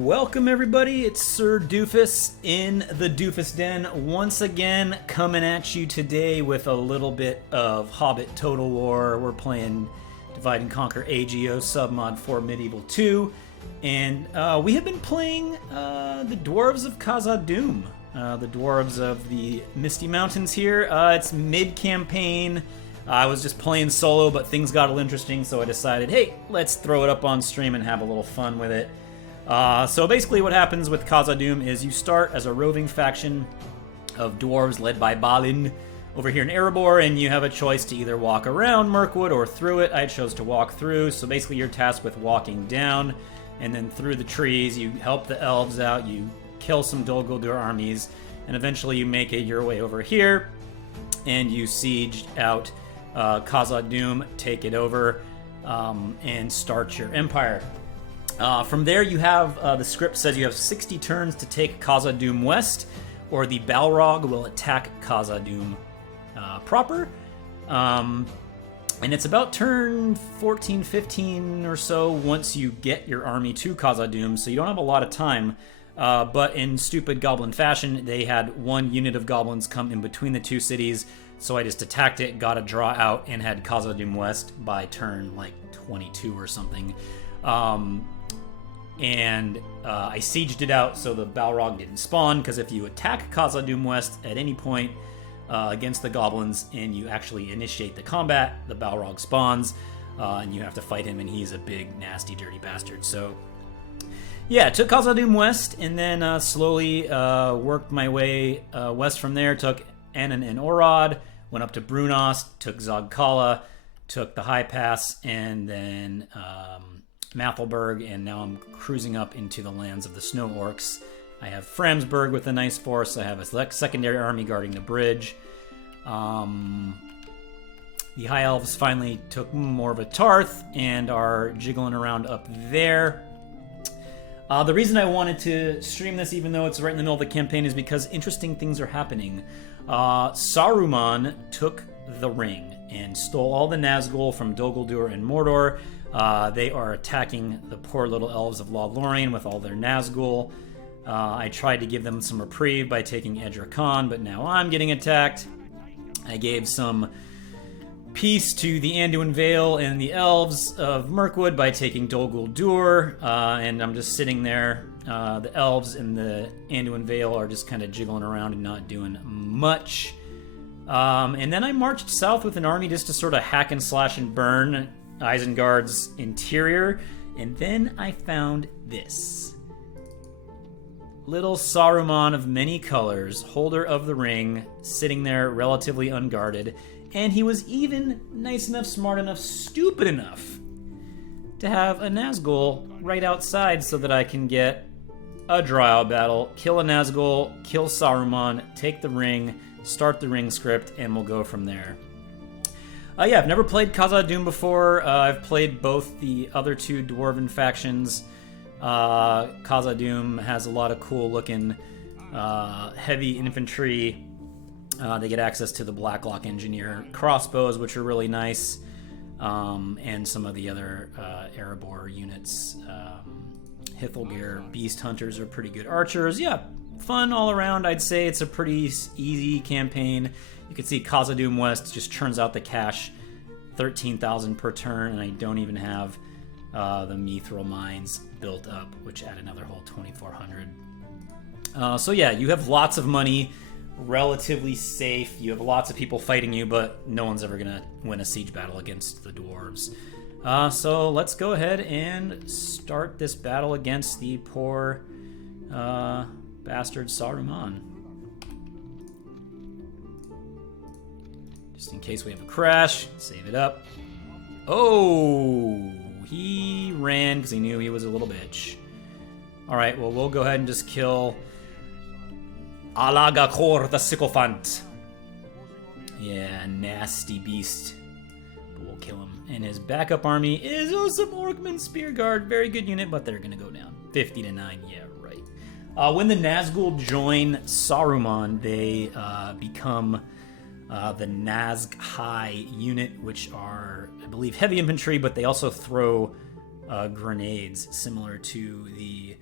Welcome everybody, it's Sir Doofus in the Doofus Den, once again coming at you today with a little bit of Hobbit Total War. We're playing Divide and Conquer AGO submod for Medieval 2, and we have been playing the Dwarves of Kazad-dum, the Dwarves of the Misty Mountains here. It's mid-campaign. I was just playing solo, but things got a little interesting, so I decided, hey, let's throw it up on stream and have a little fun with it. So basically what happens with Kazad-dum is you start as a roving faction of dwarves led by Balin over here in Erebor, and you have a choice to either walk around Mirkwood or through it. I chose to walk through, so basically you're tasked with walking down and then through the trees. You help the elves out, you kill some Dol Guldur armies, and eventually you make it your way over here, and you siege out Kazad-dum, take it over, and start your empire. From there, you have, the script says you have 60 turns to take Kazad-dum west, or the Balrog will attack Kazad-dum proper. And it's about turn 14, 15 or so once you get your army to Kazad-dum, so you don't have a lot of time. But in stupid goblin fashion, they had one unit of goblins come in between the two cities, so I just attacked it, got a draw out, and had Kazad-dum west by turn, like, 22 or something. I sieged it out so the Balrog didn't spawn, because if you attack Kazad-dum West at any point against the goblins and you actually initiate the combat, the Balrog spawns, and you have to fight him, and he's a big, nasty, dirty bastard. So, yeah, took Kazad-dum West, and then slowly worked my way west from there, took Annan and Orod, went up to Brunost, took Zogkala, took the High Pass, and then Mathelberg, and now I'm cruising up into the lands of the Snow Orcs. I have Framsburg with a nice force. I have a secondary army guarding the bridge. The High Elves finally took more of a Tarth and are jiggling around up there. The reason I wanted to stream this, even though it's right in the middle of the campaign, is because interesting things are happening. Saruman took the ring and stole all the Nazgul from Dol Guldur and Mordor. They are attacking the poor little elves of Lothlorien with all their Nazgul. I tried to give them some reprieve by taking Edra Khan, but now I'm getting attacked. I gave some peace to the Anduin Vale and the elves of Mirkwood by taking Dol Guldur, and I'm just sitting there. The elves in the Anduin Vale are just kind of jiggling around and not doing much. And then I marched south with an army just to sort of hack and slash and burn Isengard's interior, and then I found this. Little Saruman of many colors, holder of the ring, sitting there relatively unguarded, and he was even nice enough, smart enough, stupid enough to have a Nazgul right outside so that I can get a draw battle, kill a Nazgul, kill Saruman, take the ring, start the ring script, and we'll go from there. Yeah, I've never played Kazad-dum before. I've played both the other two dwarven factions. Kazad-dum has a lot of cool-looking heavy infantry. They get access to the Blacklock Engineer crossbows, which are really nice, and some of the other Erebor units. Hithelgear Beast Hunters are pretty good archers. Yeah, fun all around. I'd say it's a pretty easy campaign. You can see Kazad-dum West just churns out the cash, 13,000 per turn, and I don't even have the Mithril mines built up, which add another whole 2,400. So yeah, you have lots of money, relatively safe. You have lots of people fighting you, but no one's ever gonna win a siege battle against the dwarves. So let's go ahead and start this battle against the poor bastard Saruman. Just in case we have a crash, save it up. Oh, he ran because he knew he was a little bitch. Alright, well, we'll go ahead and just kill Alagakor the Sycophant. Yeah, nasty beast. But we'll kill him. And his backup army is some Orkman Spear Guard. Very good unit, but they're going to go down. 50 to 9, yeah, right. When the Nazgul join Saruman, they become the Nazg High unit, which are, I believe, heavy infantry, but they also throw grenades, similar to the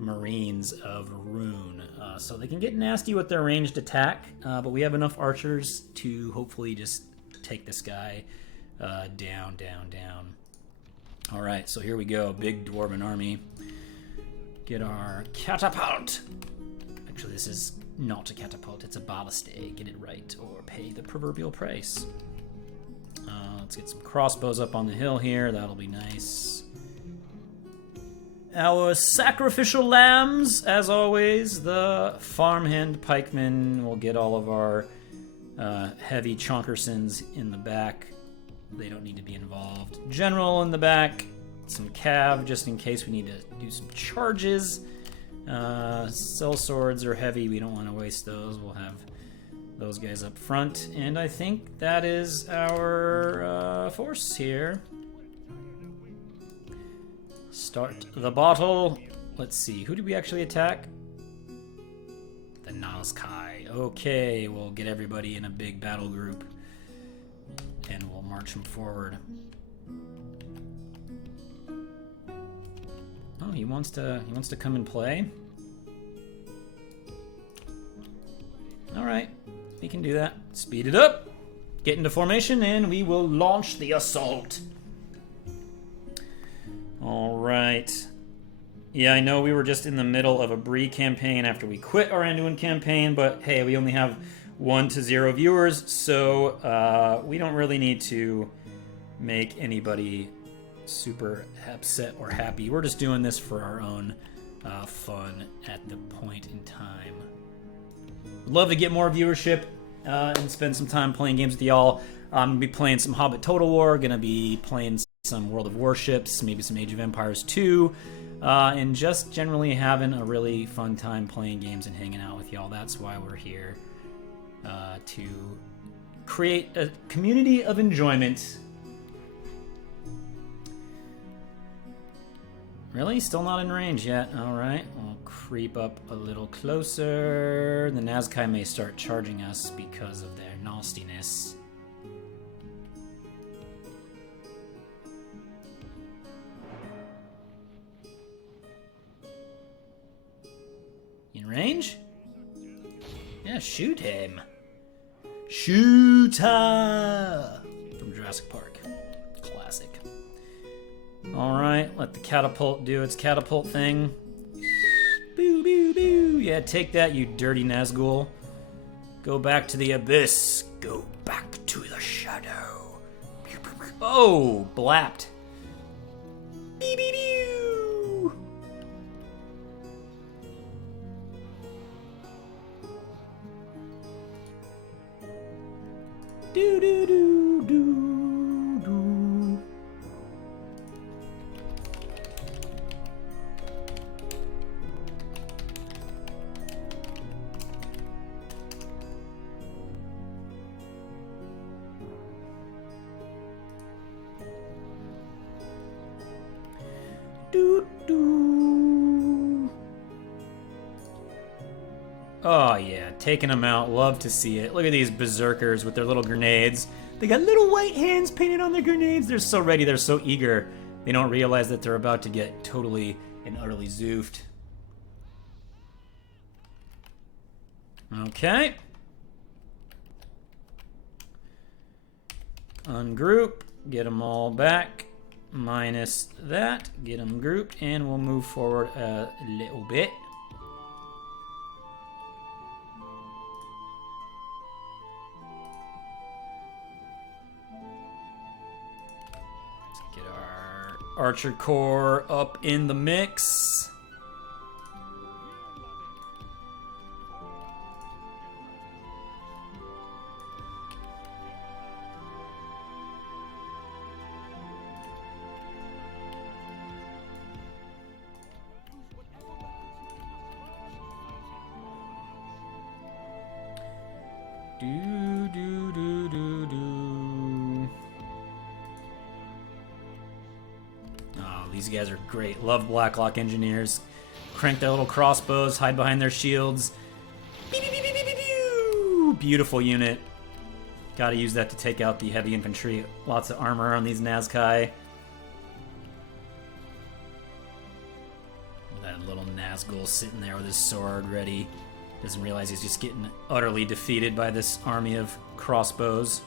Marines of Rune. So they can get nasty with their ranged attack, but we have enough archers to hopefully just take this guy down. All right, so here we go. Big dwarven army. Get our catapult. Actually, this is not a catapult. It's a balliste. Get it right, or pay the proverbial price. Let's get some crossbows up on the hill here. That'll be nice. Our sacrificial lambs, as always. The farmhand pikemen will get all of our heavy chonkersons in the back. They don't need to be involved. General in the back. Some cav, just in case we need to do some charges. Cell swords are heavy. We don't want to waste those. We'll have those guys up front. And I think that is our force here. Start the battle. Let's see. Who did we actually attack? The Nalskai. Okay, we'll get everybody in a big battle group. And we'll march them forward. Oh, he wants to come and play. All right, we can do that. Speed it up. Get into formation, and we will launch the assault. All right. Yeah, I know we were just in the middle of a Bree campaign after we quit our Anduin campaign, but hey, we only have 1 to 0 viewers, so we don't really need to make anybody super upset or happy. We're just doing this for our own fun at the point in time. Love to get more viewership and spend some time playing games with y'all. I'm going to be playing some Hobbit Total War, going to be playing some World of Warships, maybe some Age of Empires 2, and just generally having a really fun time playing games and hanging out with y'all. That's why we're here, to create a community of enjoyment. Really? Still not in range yet. Alright, we'll creep up a little closer. The Nazkai may start charging us because of their nastiness. In range? Yeah, shoot him. Shoot her! From Jurassic Park. Classic. Alright, let the catapult do its catapult thing. Boo, boo, boo. Yeah, take that, you dirty Nazgul. Go back to the abyss. Go back to the shadow. Oh, blapped. Bee, bee, boo. Do, do, do, do, do. Do, do. Oh yeah, taking them out. Love to see it. Look at these berserkers with their little grenades. They got little white hands painted on their grenades. They're so ready. They're so eager. They don't realize that they're about to get totally and utterly zoofed. Okay. Ungroup. Get them all back. Minus that. Get them grouped. And we'll move forward a little bit. Let's get our Archer Corps up in the mix. Do, do, do, do, do. Oh, these guys are great. Love Blacklock Engineers. Crank their little crossbows, hide behind their shields. Pew, pew, pew, pew, pew, pew. Beautiful unit. Gotta use that to take out the heavy infantry. Lots of armor on these Nazkai. That little Nazgul sitting there with his sword ready. Doesn't realize he's just getting utterly defeated by this army of crossbows.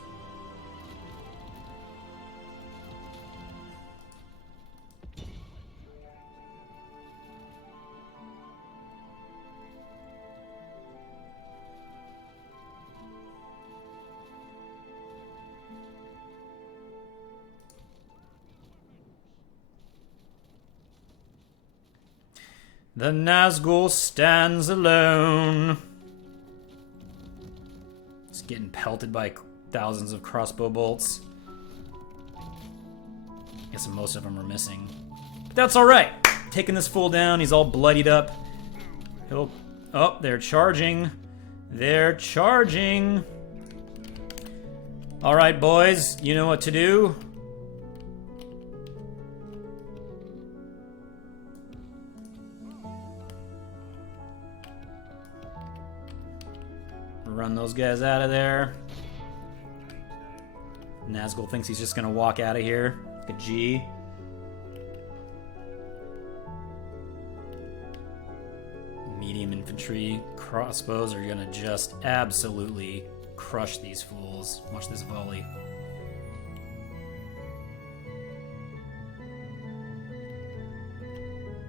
The Nazgul stands alone. It's getting pelted by thousands of crossbow bolts. I guess most of them are missing. But that's alright. Taking this fool down, he's all bloodied up. Oh, they're charging. They're charging. Alright, boys, you know what to do. Run those guys out of there. Nazgul thinks he's just gonna walk out of here like a G. Medium infantry crossbows are gonna just absolutely crush these fools. Watch this volley.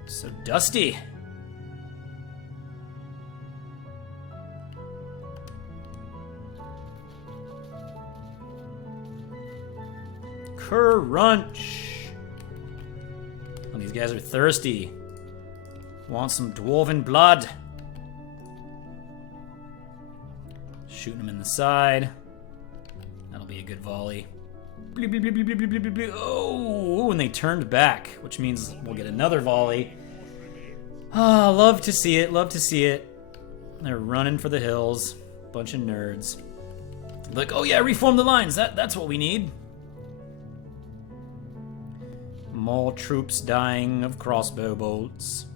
So dusty. Crunch. Oh, these guys are thirsty. Want some dwarven blood. Shooting them in the side. That'll be a good volley. Oh, and they turned back, which means we'll get another volley. Ah, love to see it, love to see it. They're running for the hills. Bunch of nerds. Like, oh yeah, reform the lines. That's what we need. More troops dying of crossbow bolts.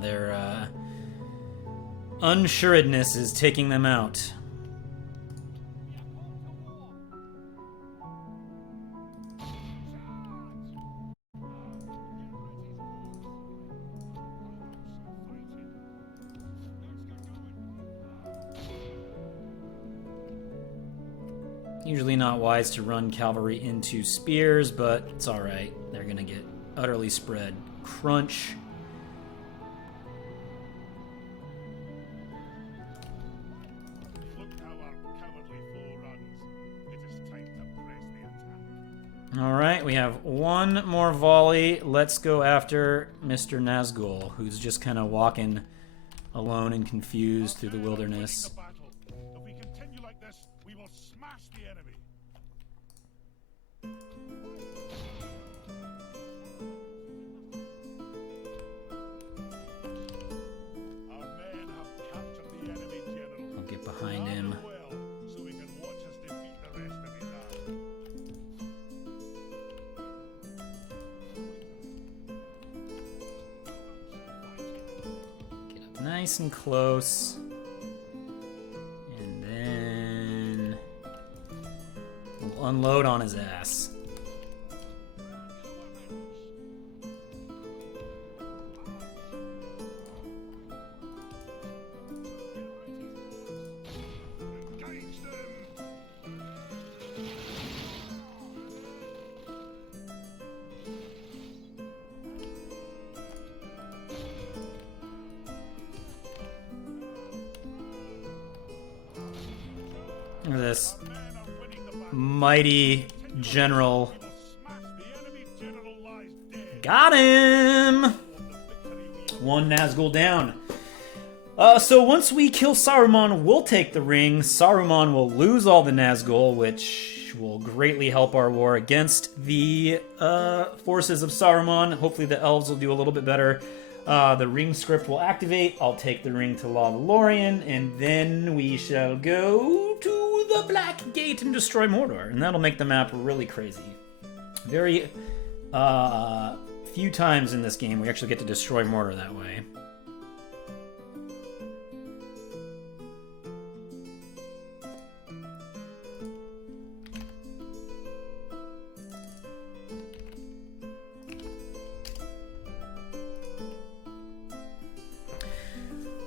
Their unsuredness is taking them out. Usually not wise to run cavalry into spears, but it's alright. They're gonna get utterly spread. Crunch. Alright, we have one more volley. Let's go after Mr. Nazgul, who's just kind of walking alone and confused through the wilderness. I'll get behind him. Nice and close. And then we'll unload on his ass. Look at this mighty general. Got him! One Nazgul down. So once we kill Saruman, we'll take the ring. Saruman will lose all the Nazgul, which will greatly help our war against the forces of Saruman. Hopefully the elves will do a little bit better. The ring script will activate. I'll take the ring to Lothlorien, and then we shall go to the Black Gate and destroy Mordor. And that'll make the map really crazy. Very few times in this game we actually get to destroy Mordor that way.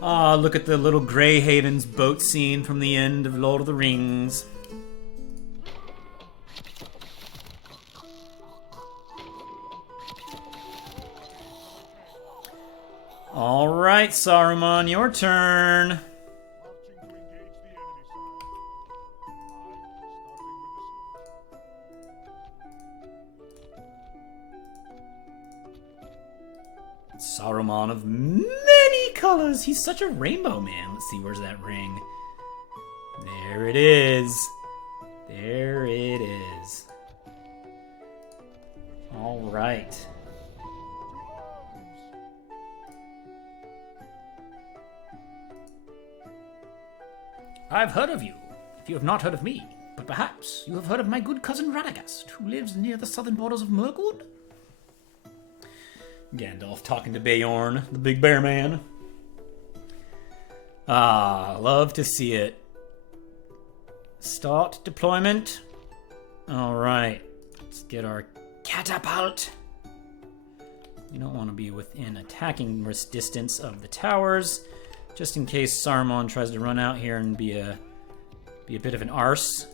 Ah, look at the little Grey Haven's boat scene from the end of Lord of the Rings. Alright, Saruman, your turn. Saruman of many colors. He's such a rainbow man. Let's see, where's that ring? There it is. There it is. All right. I've heard of you, if you have not heard of me. But perhaps you have heard of my good cousin Radagast, who lives near the southern borders of Mirkwood? Gandalf talking to Beorn, the big bear man. Ah, love to see it. Start deployment. Alright, let's get our catapult. You don't want to be within attacking distance of the towers, just in case Saruman tries to run out here and be a bit of an arse.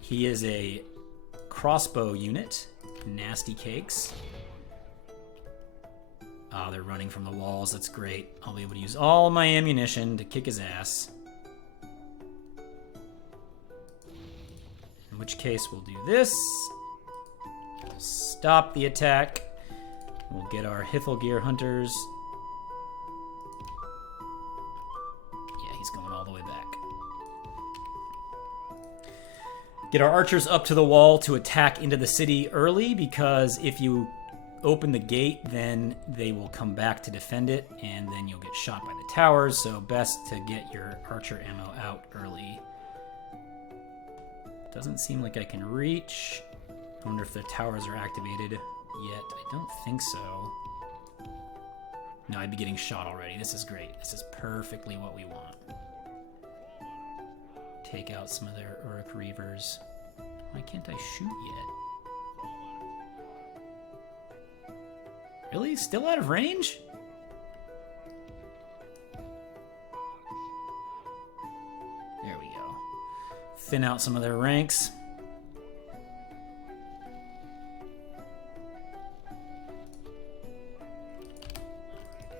He is a crossbow unit. Nasty cakes. Ah, they're running from the walls. That's great. I'll be able to use all my ammunition to kick his ass. In which case, we'll do this. We'll stop the attack. We'll get our Hithilgeir hunters. Yeah, he's going all the way back. Get our archers up to the wall to attack into the city early, because if you open the gate, then they will come back to defend it, and then you'll get shot by the towers, so best to get your archer ammo out early. Doesn't seem like I can reach. I wonder if the towers are activated yet. I don't think so. No, I'd be getting shot already. This is great. This is perfectly what we want. Take out some of their Uruk Reavers. Why can't I shoot yet? Really? Still out of range? There we go. Thin out some of their ranks.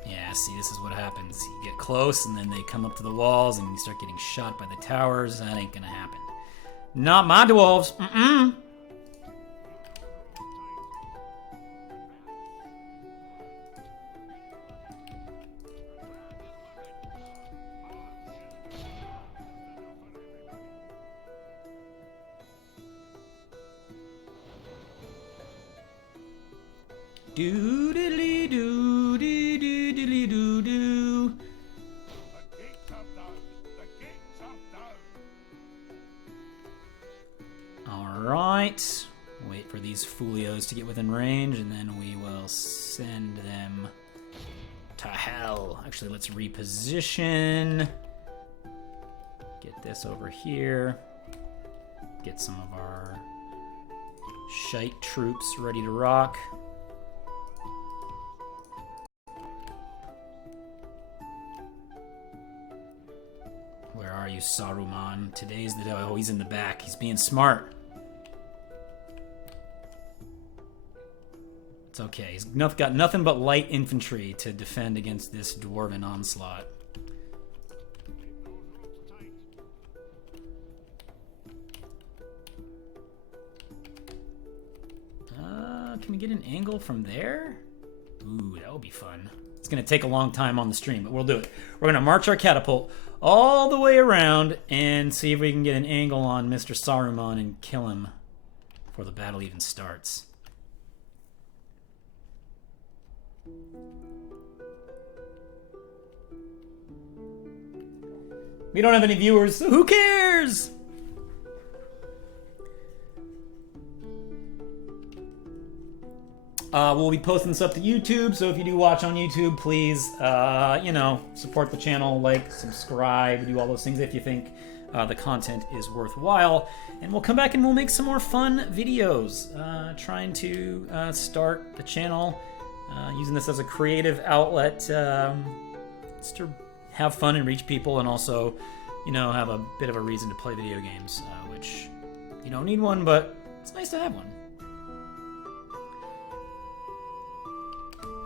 Yeah, see, this is what happens. You get close, and then they come up to the walls, and you start getting shot by the towers. That ain't gonna happen. Not my dwarves. Mm-mm. Do diddly do dee doo diddly doo doo. Alright. Wait for these folios to get within range, and then we will send them to hell. Actually, let's reposition. Get this over here. Get some of our shite troops ready to rock. Where are you, Saruman? Today's the day. Oh, he's in the back. He's being smart. It's okay. He's got nothing but light infantry to defend against this dwarven onslaught. Can we get an angle from there? Ooh, that would be fun. It's going to take a long time on the stream, but we'll do it. We're going to march our catapult all the way around and see if we can get an angle on Mr. Saruman and kill him before the battle even starts. We don't have any viewers, so who cares? We'll be posting this up to YouTube, so if you do watch on YouTube, please, support the channel, like, subscribe, do all those things if you think the content is worthwhile. And we'll come back and we'll make some more fun videos, trying to start the channel, using this as a creative outlet, just to have fun and reach people, and also, you know, have a bit of a reason to play video games, which you don't need one, but it's nice to have one.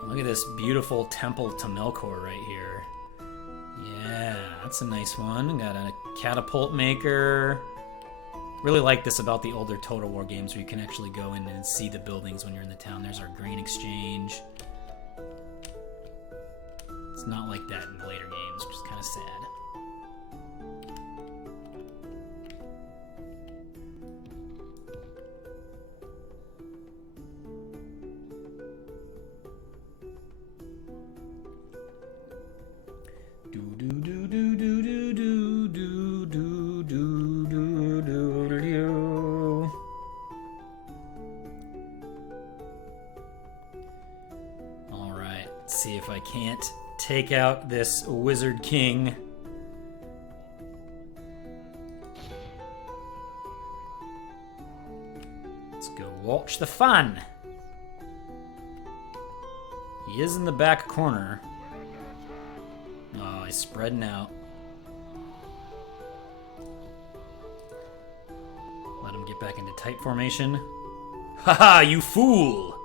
Look at this beautiful temple to Melkor right here. Yeah, that's a nice one. Got a catapult maker. Really like this about the older Total War games, where you can actually go in and see the buildings when you're in the town. There's our grain exchange. It's not like that in later games, which is kind of sad. All right, let's see if I can't take out this Wizard King. Let's go watch the fun. He is in the back corner. Oh, he's spreading out. Let him get back into tight formation. Haha, you fool!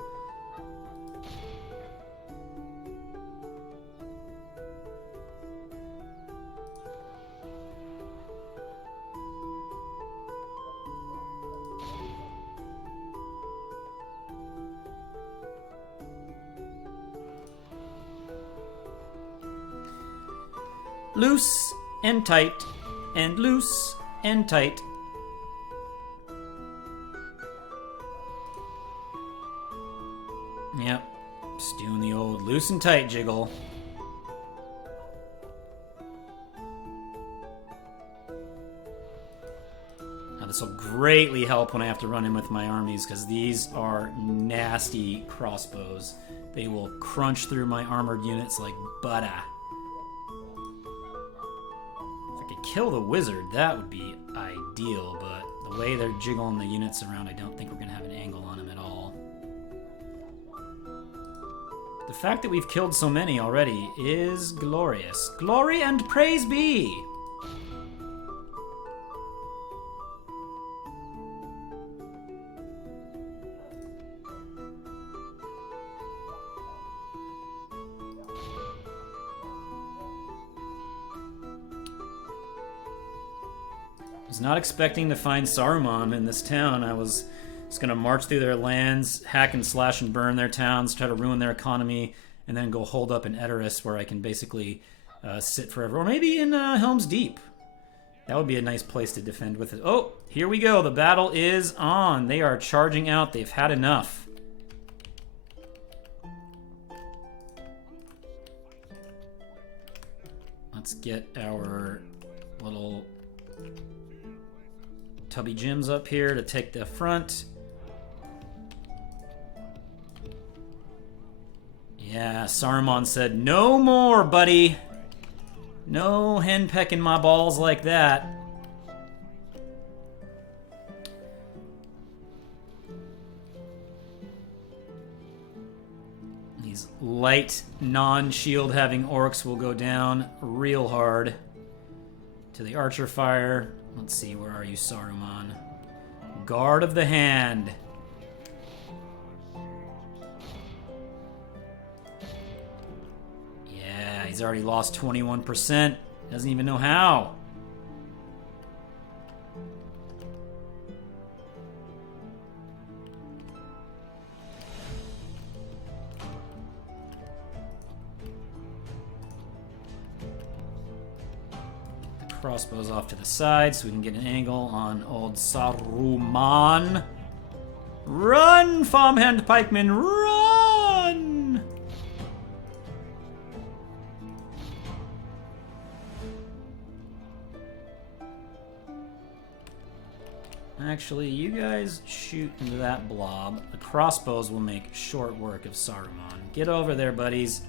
Loose and tight, and loose and tight. Yep, just doing the old loose and tight jiggle. Now this will greatly help when I have to run in with my armies, because these are nasty crossbows. They will crunch through my armored units like butter. Kill the wizard, that would be ideal, but the way they're jiggling the units around, I don't think we're going to have an angle on him at all. The fact that we've killed so many already is glorious. Glory and praise be! I was not expecting to find Saruman in this town. I was just going to march through their lands, hack and slash and burn their towns, try to ruin their economy, and then go hold up in Edoras, where I can basically sit forever. Or maybe in Helm's Deep. That would be a nice place to defend with it. Oh, here we go. The battle is on. They are charging out. They've had enough. Let's get our little Tubby Jims up here to take the front. Yeah, Saruman said, no more, buddy. No henpecking my balls like that. These light, non-shield having orcs will go down real hard. To the archer fire. Let's see, where are you, Saruman? Guard of the hand. Yeah, he's already lost 21%. Doesn't even know how. Crossbows off to the side so we can get an angle on old Saruman. Run, farmhand pikemen, run! Actually, you guys shoot into that blob. The crossbows will make short work of Saruman. Get over there, buddies.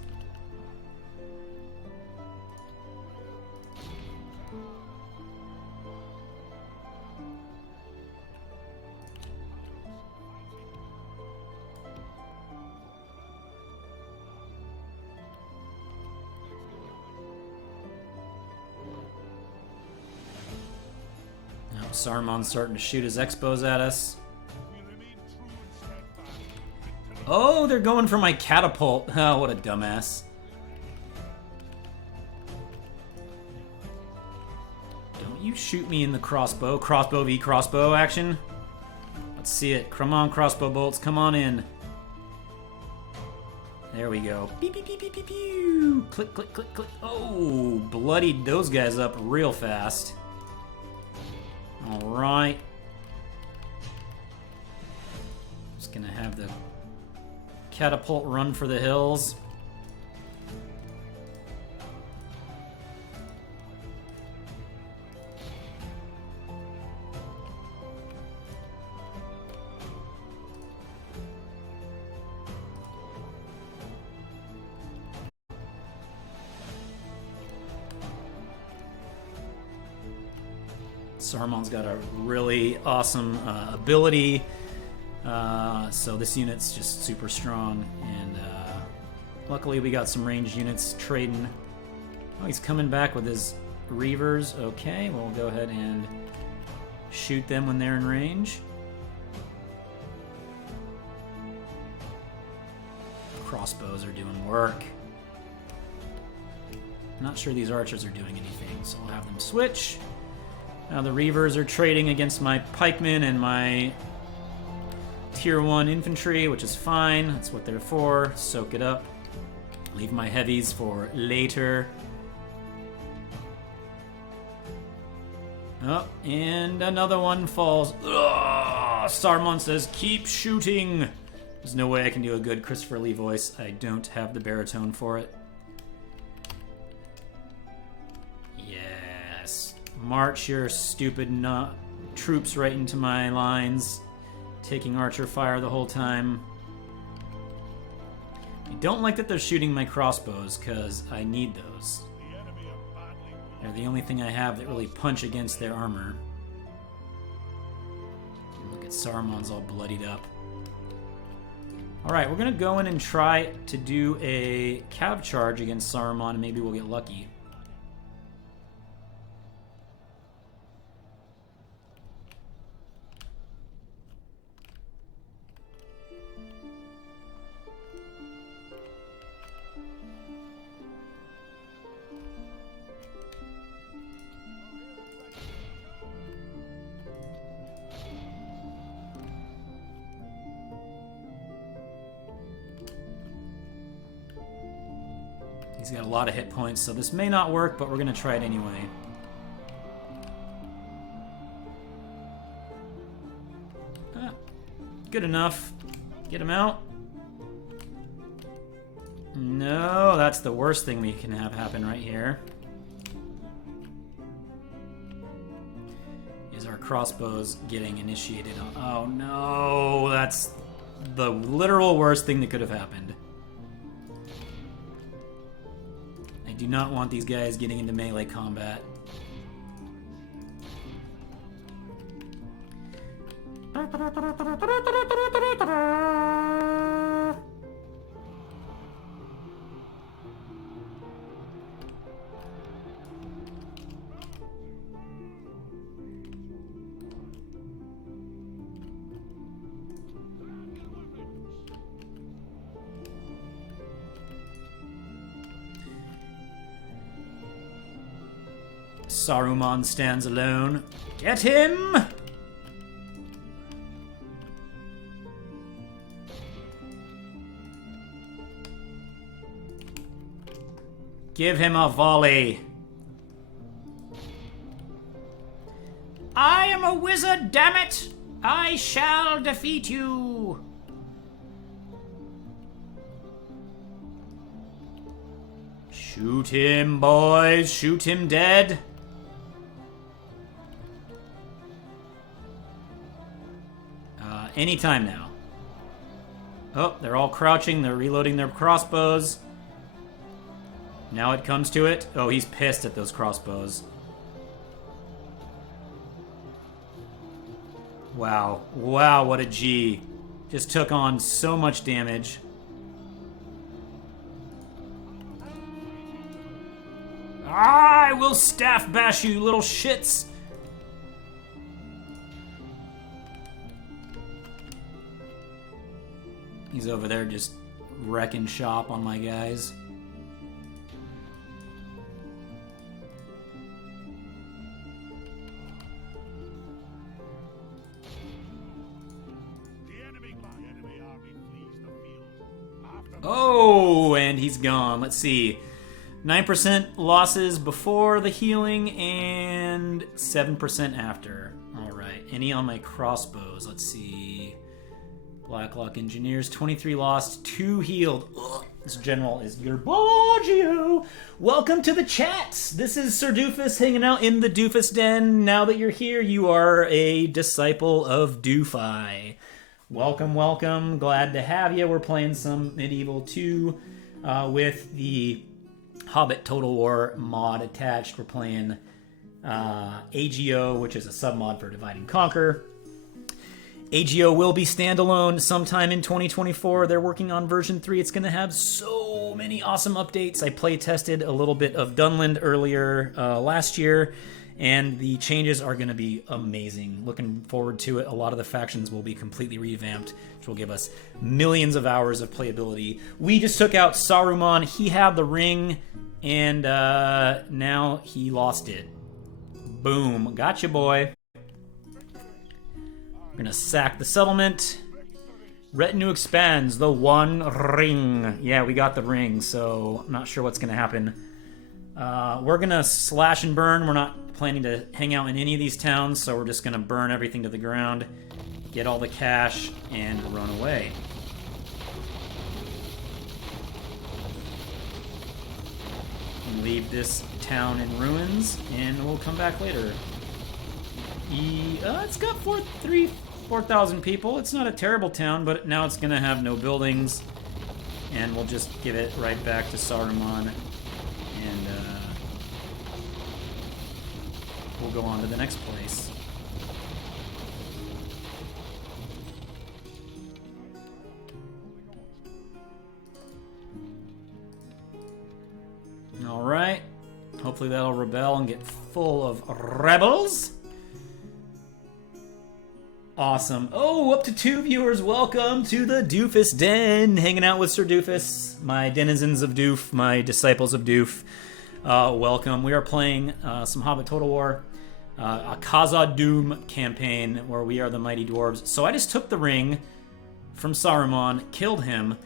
Saruman's starting to shoot his X-bows at us. Oh, they're going for my catapult. Oh, what a dumbass. Don't you shoot me in the crossbow. Crossbow v crossbow action. Let's see it. Come on, crossbow bolts. Come on in. There we go. Beep, beep, beep, beep, beep, pew. Click, click, click, click. Oh, bloodied those guys up real fast. All right. Just gonna have the catapult run for the hills. Saruman's got a really awesome ability, so this unit's just super strong, and luckily we got some ranged units trading. Oh, he's coming back with his Reavers. Okay, we'll go ahead and shoot them when they're in range. Crossbows are doing work. Not sure these archers are doing anything, so I'll have them switch. Now the Reavers are trading against my pikemen and my tier 1 infantry, which is fine. That's what they're for. Soak it up. Leave my heavies for later. Oh, and another one falls. Ugh! Saruman says, keep shooting. There's no way I can do a good Christopher Lee voice. I don't have the baritone for it. March your stupid troops right into my lines, taking archer fire the whole time. I don't like that they're shooting my crossbows, because I need those. They're the only thing I have that really punch against their armor. Look at Saruman's all bloodied up. Alright, we're going to go in and try to do a cav charge against Saruman, and maybe we'll get lucky. He's got a lot of hit points, so this may not work, but we're going to try it anyway. Good enough. Get him out. No, that's the worst thing we can have happen right here. Is our crossbows getting initiated on... Oh no, that's the literal worst thing that could have happened. I do not want these guys getting into melee combat. Saruman stands alone. Get him! Give him a volley. I am a wizard, damn it! I shall defeat you! Shoot him, boys. Shoot him dead. Anytime now. Oh, they're all crouching. They're reloading their crossbows. Now it comes to it. Oh, he's pissed at those crossbows. Wow. Wow, what a G. Just took on so much damage. I will staff bash you, little shits. He's over there just wrecking shop on my guys. Oh, and he's gone. Let's see. 9% losses before the healing and 7% after. Alright, any on my crossbows? Let's see. Blacklock Engineers, 23 lost, 2 healed. Ugh. This general is Garbaggio. Welcome to the chat. This is Sir Doofus hanging out in the Doofus Den. Now that you're here, you are a disciple of Doofi. Welcome, welcome. Glad to have you. We're playing some Medieval 2 with the Hobbit Total War mod attached. We're playing AGO, which is a submod for Divide and Conquer. AGO will be standalone sometime in 2024. They're working on version 3. It's going to have so many awesome updates. I play tested a little bit of Dunland earlier last year, and the changes are going to be amazing. Looking forward to it. A lot of the factions will be completely revamped, which will give us millions of hours of playability. We just took out Saruman. He had the ring, and now he lost it. Boom. Gotcha, boy. We're going to sack the settlement. Retinue expands. The One Ring. Yeah, we got the ring, so I'm not sure what's going to happen. We're going to slash and burn. We're not planning to hang out in any of these towns, so we're just going to burn everything to the ground, get all the cash, and run away. And leave this town in ruins, and we'll come back later. It's got 4,000 people. It's not a terrible town, but now it's going to have no buildings, and we'll just give it right back to Saruman, and we'll go on to the next place. Alright. Hopefully that'll rebel and get full of rebels. Awesome. Oh, up to 2 viewers. Welcome to the Doofus Den. Hanging out with Sir Doofus. My denizens of Doof. My disciples of Doof. Welcome. We are playing some Hobbit Total War. A Kazad-dum campaign where we are the mighty dwarves. So I just took the ring from Saruman, killed him.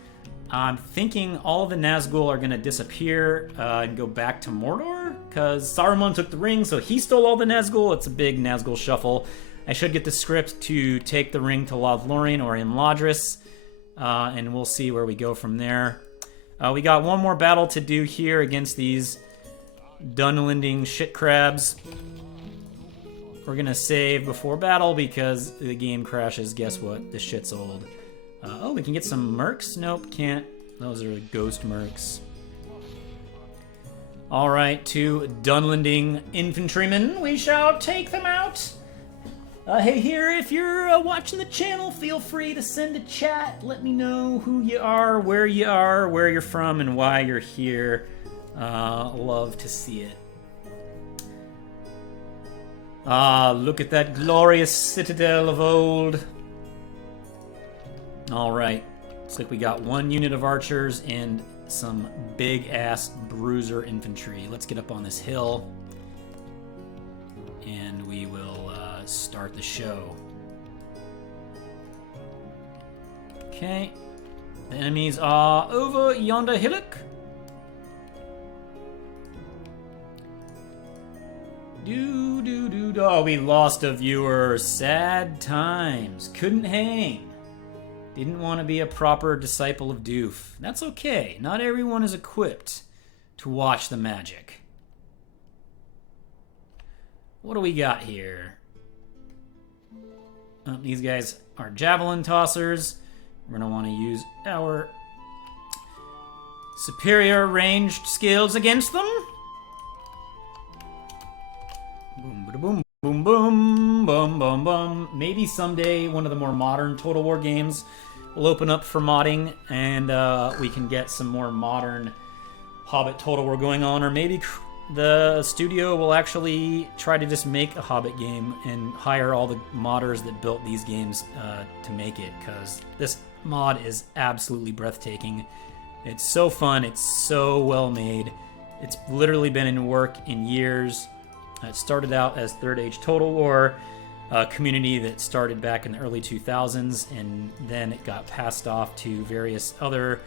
I'm thinking all of the Nazgul are going to disappear and go back to Mordor, because Saruman took the ring, so he stole all the Nazgul. It's a big Nazgul shuffle. I should get the script to take the ring to Lothlorien or Imladris, and we'll see where we go from there. We got one more battle to do here against these Dunlanding shit crabs. We're going to save before battle because the game crashes. Guess what? This shit's old. Oh, we can get some mercs? Nope, can't. Those are ghost mercs. Alright, 2 Dunlanding infantrymen. We shall take them out. Hey, here, if you're watching the channel, feel free to send a chat. Let me know who you are, where you're from, and why you're here. Love to see it. Look at that glorious citadel of old. Alright, looks like we got 1 unit of archers and some big-ass bruiser infantry. Let's get up on this hill, and we will start the show. Okay, the enemies are over yonder hillock. Oh, we lost a viewer. Sad times. Couldn't hang. Didn't want to be a proper disciple of Doof. That's okay. Not everyone is equipped to watch the magic. What do we got here? These guys are javelin tossers. We're going to want to use our superior ranged skills against them. Boom, boom, boom, boom, boom, boom, boom. Maybe someday one of the more modern Total War games will open up for modding, and we can get some more modern Hobbit Total War going on, or maybe the studio will actually try to just make a Hobbit game and hire all the modders that built these games to make it, because this mod is absolutely breathtaking. It's so fun. It's so well made. It's literally been in work in years. It started out as Third Age Total War, a community that started back in the early 2000s, and then it got passed off to various other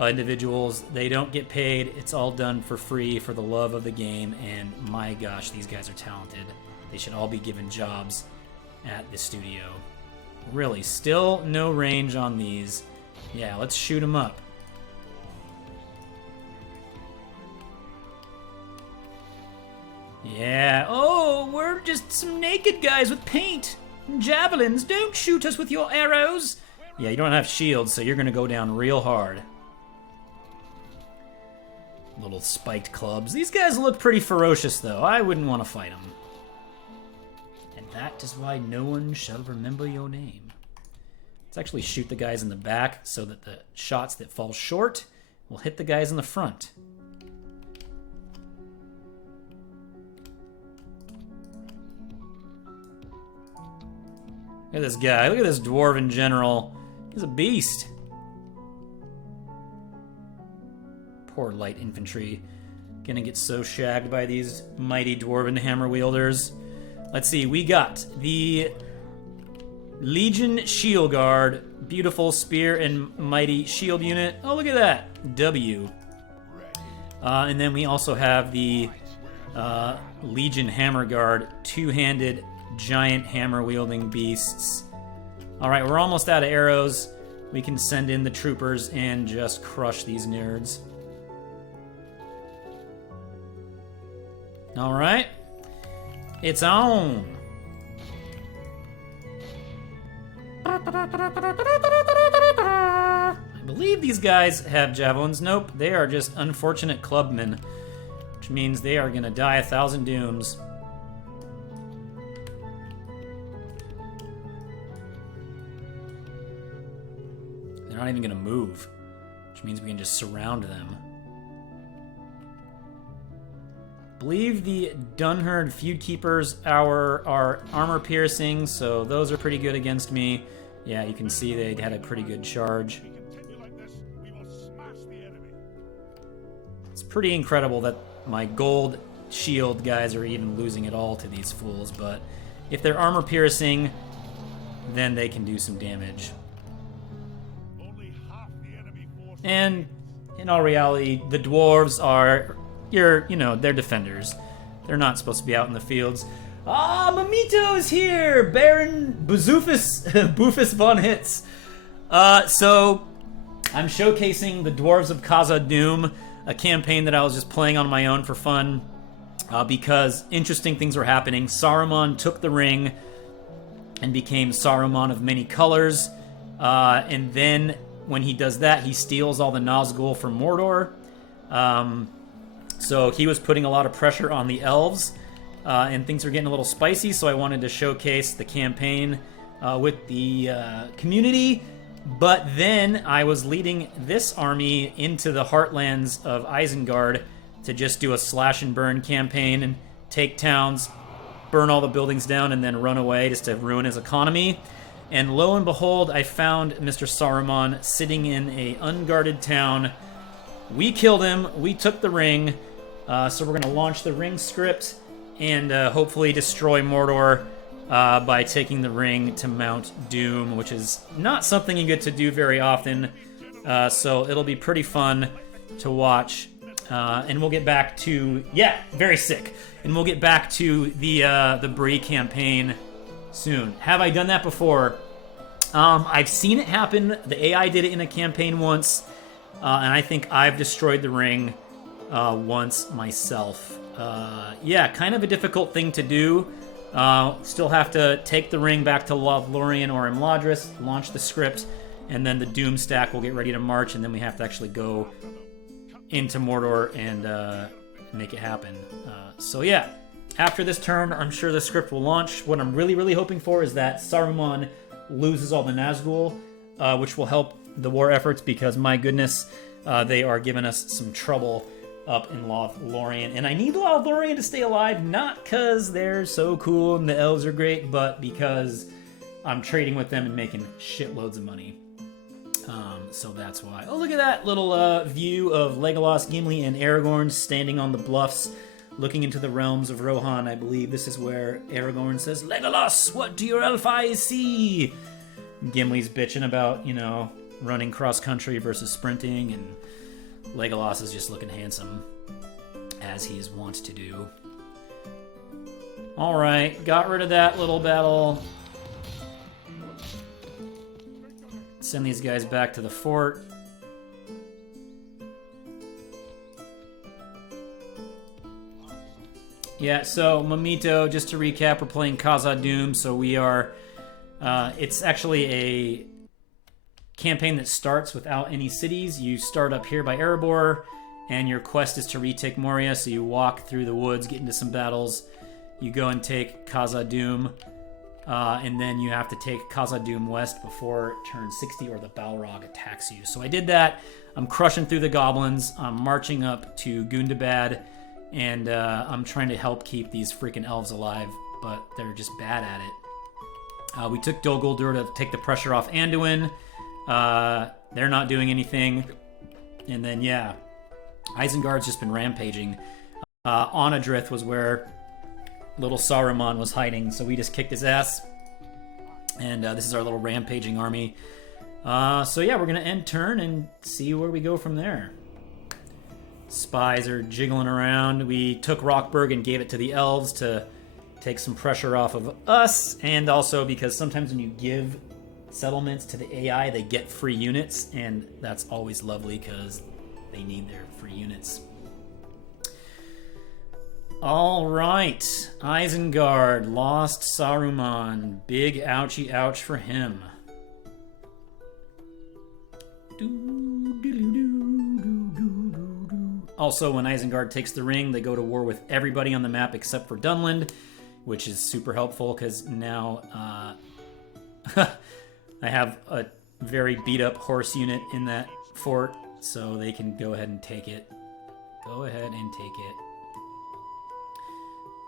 individuals. They don't get paid. It's all done for free for the love of the game, and my gosh, these guys are talented. They should all be given jobs at the studio. Really, still no range on these. Yeah, let's shoot them up. Yeah, oh, we're just some naked guys with paint and javelins. Don't shoot us with your arrows. Yeah, you don't have shields, so you're gonna go down real hard. Little spiked clubs. These guys look pretty ferocious, though. I wouldn't want to fight them. And that is why no one shall remember your name. Let's actually shoot the guys in the back so that the shots that fall short will hit the guys in the front. Look at this guy. Look at this dwarven general. He's a beast. Poor light infantry. Gonna get so shagged by these mighty dwarven hammer wielders. Let's see. We got the Legion Shield Guard. Beautiful spear and mighty shield unit. Oh, look at that. W. And then we also have the Legion Hammer Guard. Two-handed giant hammer-wielding beasts. Alright, we're almost out of arrows. We can send in the troopers and just crush these nerds. Alright. It's on! I believe these guys have javelins. Nope, they are just unfortunate clubmen. Which means they are gonna die 1,000 dooms. They're not even gonna move, which means we can just surround them. I believe the Dunherd Feud Keepers are armor piercing, so those are pretty good against me. Yeah, you can see they had a pretty good charge. It's pretty incredible that my gold shield guys are even losing it all to these fools, but if they're armor piercing, then they can do some damage. And in all reality, the dwarves are, they're defenders. They're not supposed to be out in the fields. Ah, Mamito's here! Baron Bufus von Hitz. So, I'm showcasing the Dwarves of Kazad-dum, a campaign that I was just playing on my own for fun, because interesting things were happening. Saruman took the ring and became Saruman of many colors, and then when he does that, he steals all the Nazgul from Mordor. So he was putting a lot of pressure on the elves, and things were getting a little spicy, so I wanted to showcase the campaign with the community. But then I was leading this army into the heartlands of Isengard to just do a slash and burn campaign and take towns, burn all the buildings down, and then run away just to ruin his economy. And lo and behold, I found Mr. Saruman sitting in a unguarded town. We killed him. We took the ring. So we're going to launch the ring script and hopefully destroy Mordor by taking the ring to Mount Doom, which is not something you get to do very often. So it'll be pretty fun to watch. And we'll get back to... Yeah, very sick. And we'll get back to the Bree campaign soon. Have I done that before? I've seen it happen. The AI did it in a campaign once, and I think I've destroyed the ring once myself. Yeah, kind of a difficult thing to do. Still have to take the ring back to Lothlorien or Imladris, launch the script, and then the Doom stack will get ready to march, and then we have to actually go into Mordor and make it happen. So yeah. After this turn, I'm sure the script will launch. What I'm really, really hoping for is that Saruman loses all the Nazgul, which will help the war efforts because, my goodness, they are giving us some trouble up in Lothlorien. And I need Lothlorien to stay alive, not because they're so cool and the elves are great, but because I'm trading with them and making shitloads of money. So that's why. Oh, look at that little view of Legolas, Gimli, and Aragorn standing on the bluffs, looking into the realms of Rohan. I believe this is where Aragorn says, "Legolas, what do your elf eyes see?" Gimli's bitching about, you know, running cross-country versus sprinting, and Legolas is just looking handsome, as he is wont to do. Alright, got rid of that little battle. Send these guys back to the fort. Yeah, so Mamito, just to recap, we're playing Khazad-dum, so we are... it's actually a campaign that starts without any cities. You start up here by Erebor, and your quest is to retake Moria, so you walk through the woods, get into some battles. You go and take Khazad-dum, and then you have to take Khazad-dum West before turn 60 or the Balrog attacks you. So I did that. I'm crushing through the goblins. I'm marching up to Gundabad, and I'm trying to help keep these freaking elves alive, but they're just bad at it. We took Dol Guldur to take the pressure off Anduin. They're not doing anything. And then, yeah, Isengard's just been rampaging. Onadrith was where little Saruman was hiding, so we just kicked his ass. And this is our little rampaging army. So yeah, we're going to end turn and see where we go from there. Spies are jiggling around. We took Rockburg and gave it to the elves to take some pressure off of us, and also because sometimes when you give settlements to the AI, they get free units, and that's always lovely because they need their free units. All right, Isengard lost Saruman. Big ouchie ouch for him. Also, when Isengard takes the ring, they go to war with everybody on the map except for Dunland, which is super helpful because now I have a very beat-up horse unit in that fort, so they can go ahead and take it. Go ahead and take it.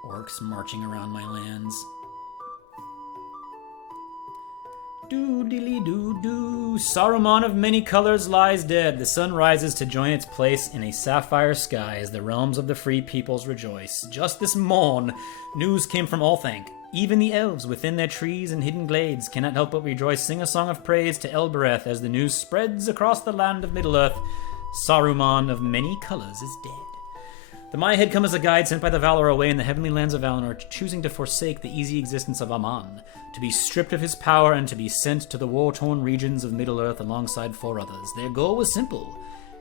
Orcs marching around my lands. Doo-dilly-doo-doo. Saruman of many colors lies dead. The sun rises to join its place in a sapphire sky as the realms of the free peoples rejoice. Just this morn, news came from Ulthanc. Even the elves within their trees and hidden glades cannot help but rejoice, sing a song of praise to Elbereth as the news spreads across the land of Middle-earth. Saruman of many colors is dead. The Maya had come as a guide sent by the Valar away in the heavenly lands of Valinor, choosing to forsake the easy existence of Aman, to be stripped of his power and to be sent to the war-torn regions of Middle-earth alongside 4 others. Their goal was simple: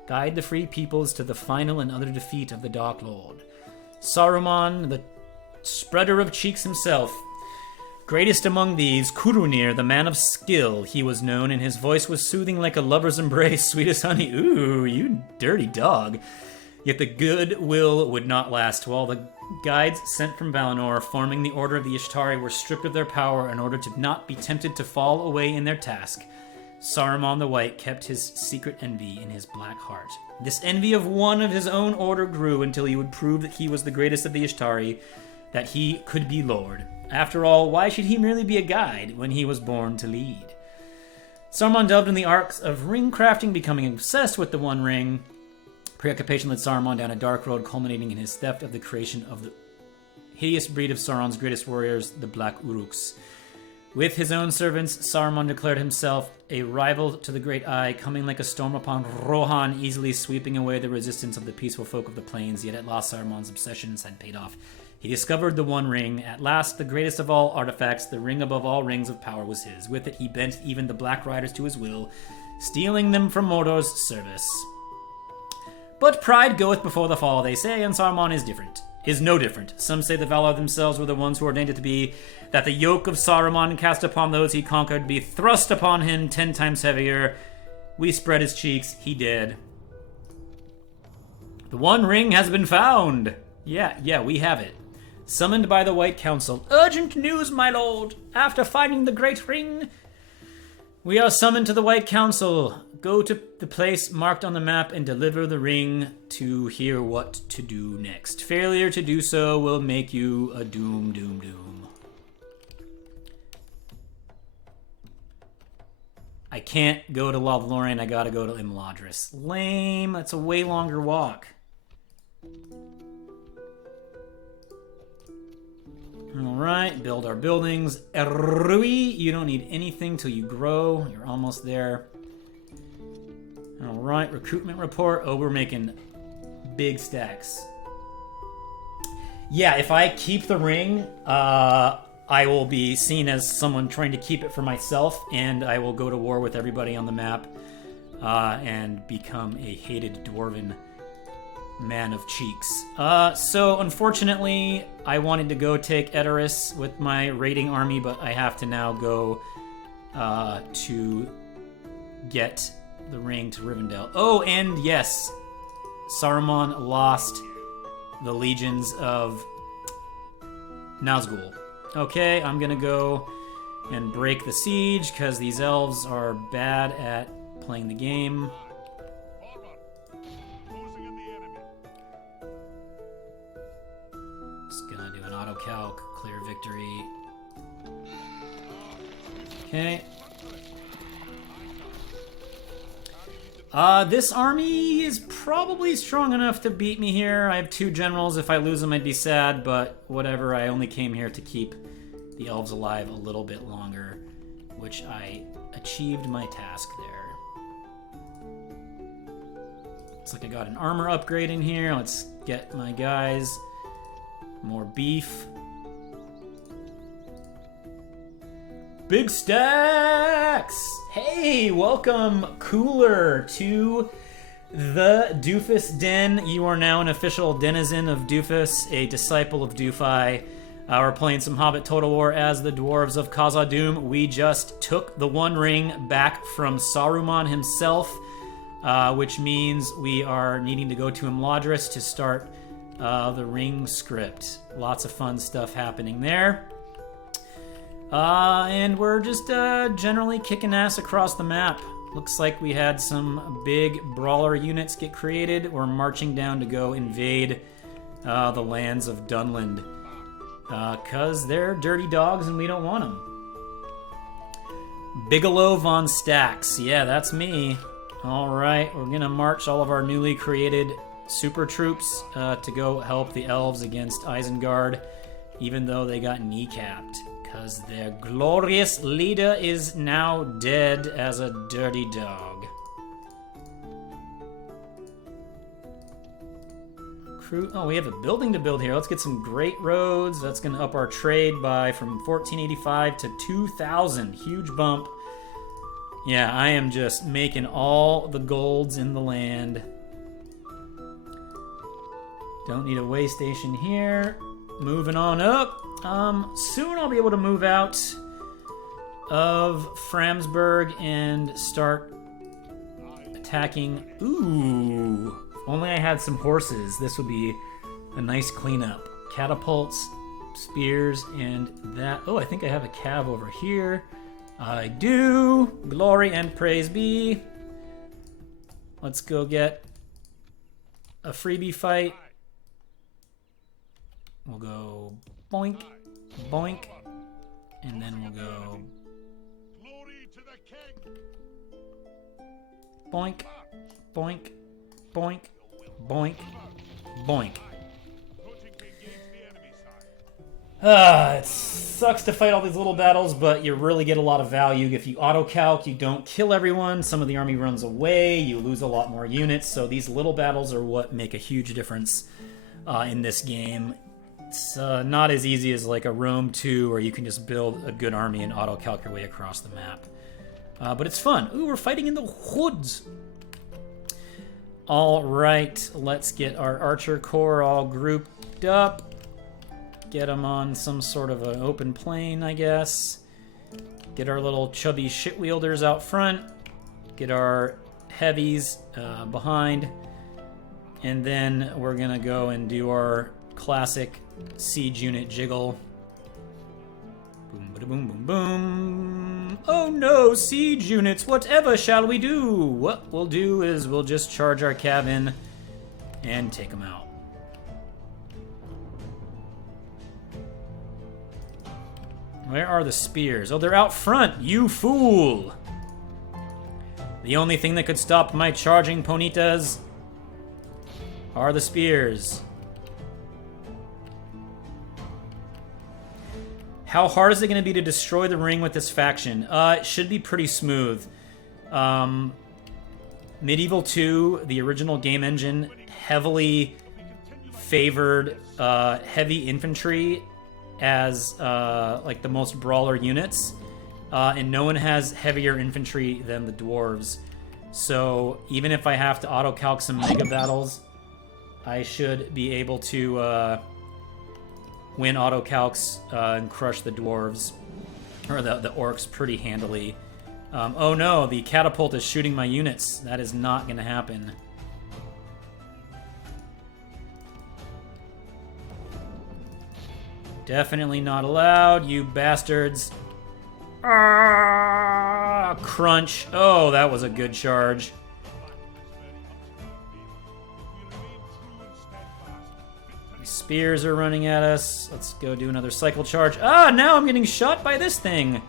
guide the free peoples to the final and utter defeat of the Dark Lord. Saruman, the spreader of cheeks himself. Greatest among these, Kurunir, the man of skill, he was known, and his voice was soothing like a lover's embrace, sweet as honey. Ooh, you dirty dog. Yet the good will would not last. While the guides sent from Valinor, forming the Order of the Ishtari, were stripped of their power in order to not be tempted to fall away in their task, Saruman the White kept his secret envy in his black heart. This envy of one of his own order grew until he would prove that he was the greatest of the Ishtari, that he could be Lord. After all, why should he merely be a guide when he was born to lead? Saruman delved in the arts of ring crafting, becoming obsessed with the One Ring. Preoccupation led Saruman down a dark road, culminating in his theft of the creation of the hideous breed of Sauron's greatest warriors, the Black Uruks. With his own servants, Saruman declared himself a rival to the Great Eye, coming like a storm upon Rohan, easily sweeping away the resistance of the peaceful folk of the plains. Yet at last, Saruman's obsessions had paid off. He discovered the One Ring. At last, the greatest of all artifacts, the ring above all rings of power, was his. With it, he bent even the Black Riders to his will, stealing them from Mordor's service. But pride goeth before the fall, they say, and Saruman is no different. Some say the Valar themselves were the ones who ordained it to be, that the yoke of Saruman cast upon those he conquered be thrust upon him 10 times heavier. We spread his cheeks, he did. The One Ring has been found. Yeah, we have it. Summoned by the White Council. Urgent news, my lord. After finding the Great Ring, we are summoned to the White Council. Go to the place marked on the map and deliver the ring to hear what to do next. Failure to do so will make you a doom. I can't go to Lothlorien. I gotta go to Imladris. Lame. That's a way longer walk. Alright, build our buildings. Erui, you don't need anything till you grow. You're almost there. Alright, recruitment report. Oh, we're making big stacks. Yeah, if I keep the ring, I will be seen as someone trying to keep it for myself, and I will go to war with everybody on the map and become a hated dwarven man of cheeks. So, unfortunately, I wanted to go take Edoras with my raiding army, but I have to now go to get the ring to Rivendell. Oh, and yes, Saruman lost the legions of Nazgul. Okay, I'm gonna go and break the siege because these elves are bad at playing the game. Just gonna do an auto calc, clear victory. Okay. This army is probably strong enough to beat me here. I have 2 generals. If I lose them, I'd be sad, but whatever. I only came here to keep the elves alive a little bit longer, which I achieved my task there. Looks like I got an armor upgrade in here. Let's get my guys more beef. Big stacks! Hey, welcome, Cooler, to the Doofus Den. You are now an official denizen of Doofus, a disciple of Doofi. We're playing some Hobbit Total War as the Dwarves of Khazad-dum. We just took the One Ring back from Saruman himself, which means we are needing to go to Imladris to start the Ring script. Lots of fun stuff happening there. And we're just generally kicking ass across the map. Looks like we had some big brawler units get created. We're marching down to go invade the lands of Dunland. Because they're dirty dogs and we don't want them. Bigelow von Stacks. Yeah, that's me. Alright, we're going to march all of our newly created super troops to go help the elves against Isengard, even though they got kneecapped. Because their glorious leader is now dead as a dirty dog. Oh, we have a building to build here. Let's get some great roads. That's going to up our trade by from 1485 to 2000. Huge bump. Yeah, I am just making all the golds in the land. Don't need a way station here. Moving on up. Soon I'll be able to move out of Framsburg and start attacking. Ooh, if only I had some horses. This would be a nice cleanup. Catapults, spears, and that. Oh, I think I have a cav over here. I do. Glory and praise be. Let's go get a freebie fight. We'll go boink, boink, and then we'll go boink, boink, boink, boink, boink. It sucks to fight all these little battles, but you really get a lot of value. If you auto-calc, you don't kill everyone. Some of the army runs away. You lose a lot more units. So these little battles are what make a huge difference in this game. It's not as easy as like a Rome 2 where you can just build a good army and auto-calc your way across the map. But it's fun. Ooh, we're fighting in the woods. All right, let's get our archer corps all grouped up. Get them on some sort of an open plain, I guess. Get our little chubby shit wielders out front. Get our heavies behind. And then we're gonna go and do our classic siege unit jiggle. Boom, bada boom, boom, boom. Oh no, siege units, whatever shall we do? What we'll do is we'll just charge our cav in and take them out. Where are the spears? Oh, they're out front, you fool! The only thing that could stop my charging ponitas are the spears. How hard is it going to be to destroy the ring with this faction? It should be pretty smooth. Medieval 2, the original game engine, heavily favored heavy infantry as like the most brawler units. And no one has heavier infantry than the dwarves. So even if I have to auto-calc some mega battles, I should be able to win auto-calcs and crush the dwarves, or the orcs, pretty handily. Oh no, the catapult is shooting my units. That is not going to happen. Definitely not allowed, you bastards. Ah, crunch. Oh, that was a good charge. Spears are running at us. Let's go do another cycle charge. Ah, now I'm getting shot by this thing.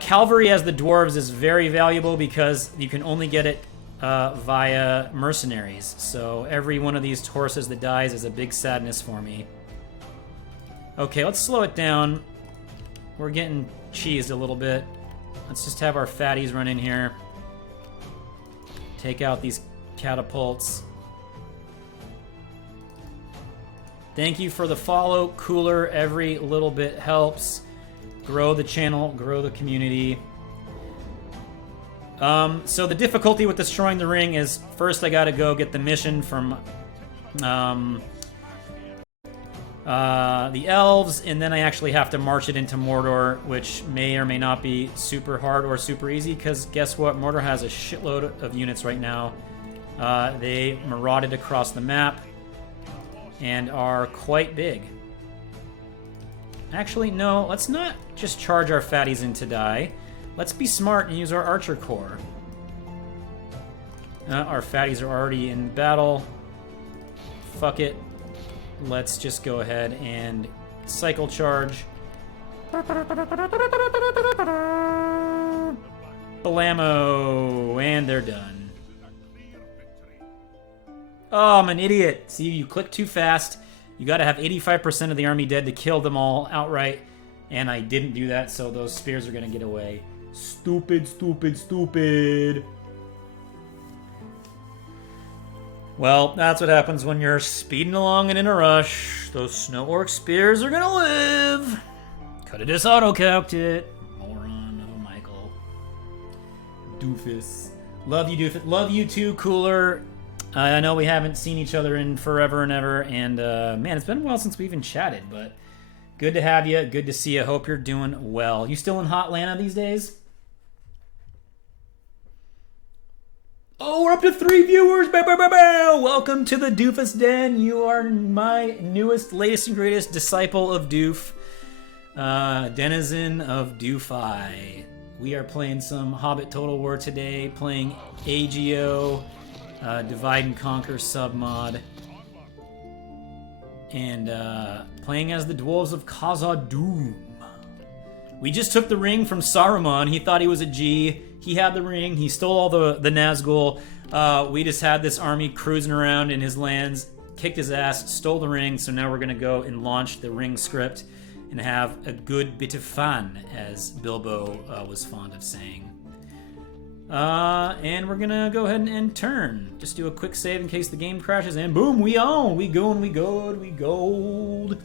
Cavalry as the dwarves is very valuable because you can only get it via mercenaries. So every one of these horses that dies is a big sadness for me. Okay, let's slow it down. We're getting cheesed a little bit. Let's just have our fatties run in here. Take out these catapults. Thank you for the follow, Cooler. Every little bit helps. Grow the channel, grow the community. So the difficulty with destroying the ring is, first I gotta go get the mission from the elves, and then I actually have to march it into Mordor, which may or may not be super hard or super easy, because guess what? Mordor has a shitload of units right now. They marauded across the map and are quite big. Actually, no, let's not just charge our fatties in to die. Let's be smart and use our archer corps. Our fatties are already in battle. Fuck it. Let's just go ahead and cycle charge. Blammo! And they're done. Oh, I'm an idiot. See, you click too fast. You gotta have 85% of the army dead to kill them all outright. And I didn't do that, so those spears are gonna get away. Stupid, stupid, stupid. Well, that's what happens when you're speeding along and in a rush. Those snow orc spears are gonna live. Could've just auto-calced it. Moron of a Michael. Doofus. Love you, Doofus. Love you too, Cooler. I know we haven't seen each other in forever and ever, and man, it's been a while since we even chatted, but good to have you. Good to see you. Hope you're doing well. You still in Hotlanta these days? Oh, we're up to 3 viewers. Bow, bow, bow, bow. Welcome to the Doofus Den. You are my newest, latest, and greatest disciple of Doof. Denizen of Doofi. We are playing some Hobbit Total War today, playing AGO, Divide and Conquer submod, and playing as the Dwarves of Kazad-dum. We just took the ring from Saruman. He thought he was a G. He had the ring. He stole all the Nazgul. We just had this army cruising around in his lands, kicked his ass, stole the ring. So now we're going to go and launch the ring script and have a good bit of fun, as Bilbo was fond of saying. And we're going to go ahead and end turn. Just do a quick save in case the game crashes. And boom, we on. We going, we good, we gold.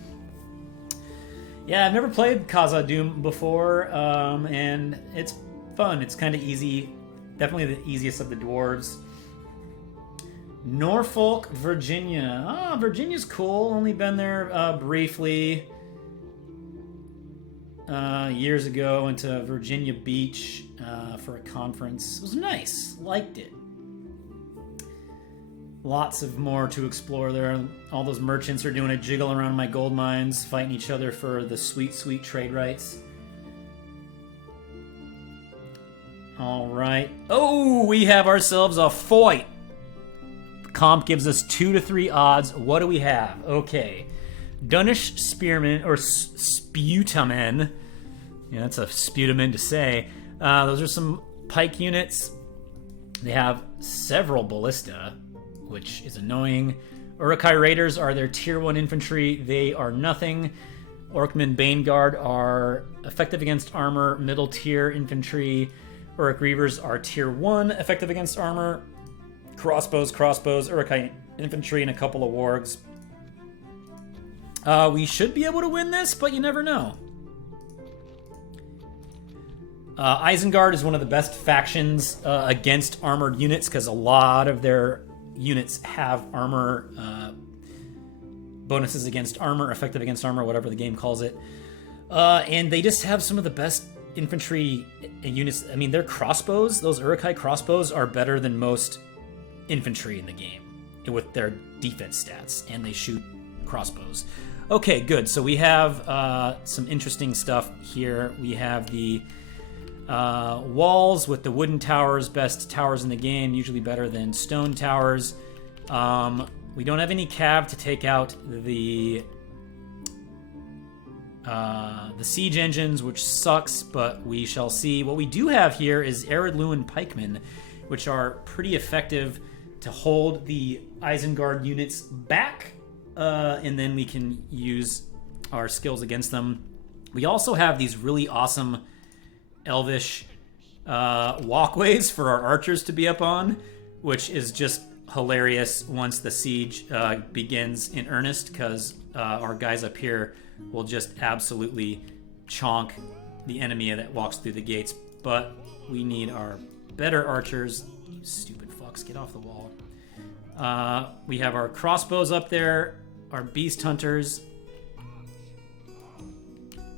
Yeah, I've never played Khazad-dum before, and it's fun. It's kind of easy. Definitely the easiest of the dwarves. Norfolk, Virginia. Ah, Virginia's cool. Only been there briefly. Years ago, went to Virginia Beach for a conference. It was nice. Liked it. Lots of more to explore there. All those merchants are doing a jiggle around my gold mines, fighting each other for the sweet, sweet trade rights. All right. Oh, we have ourselves a fight. The comp gives us 2 to 3 odds. What do we have? Okay. Dunish Spearmen, or Sputamen. Yeah, that's a sputamen to say. Those are some pike units. They have several ballista, which is annoying. Urukai Raiders are their tier 1 infantry. They are nothing. Orkman Baneguard are effective against armor, middle tier infantry. Uruk Reavers are tier 1, effective against armor. Crossbows, Urukai infantry, and a couple of wargs. We should be able to win this, but you never know. Isengard is one of the best factions against armored units because a lot of their units have armor bonuses against armor, effective against armor, whatever the game calls it. And they just have some of the best infantry units. I mean, their crossbows, those Urukai crossbows, are better than most infantry in the game with their defense stats, and they shoot crossbows. Okay, good. So we have some interesting stuff here. We have the walls with the wooden towers, best towers in the game, usually better than stone towers. We don't have any cav to take out the siege engines, which sucks, but we shall see. What we do have here is Arid Lewin pikemen, which are pretty effective to hold the Isengard units back, and then we can use our skills against them. We also have these really awesome elvish walkways for our archers to be up on, which is just hilarious once the siege begins in earnest, because our guys up here will just absolutely chonk the enemy that walks through the gates. But we need our better archers. You stupid fucks, get off the wall. We have our crossbows up there, our beast hunters.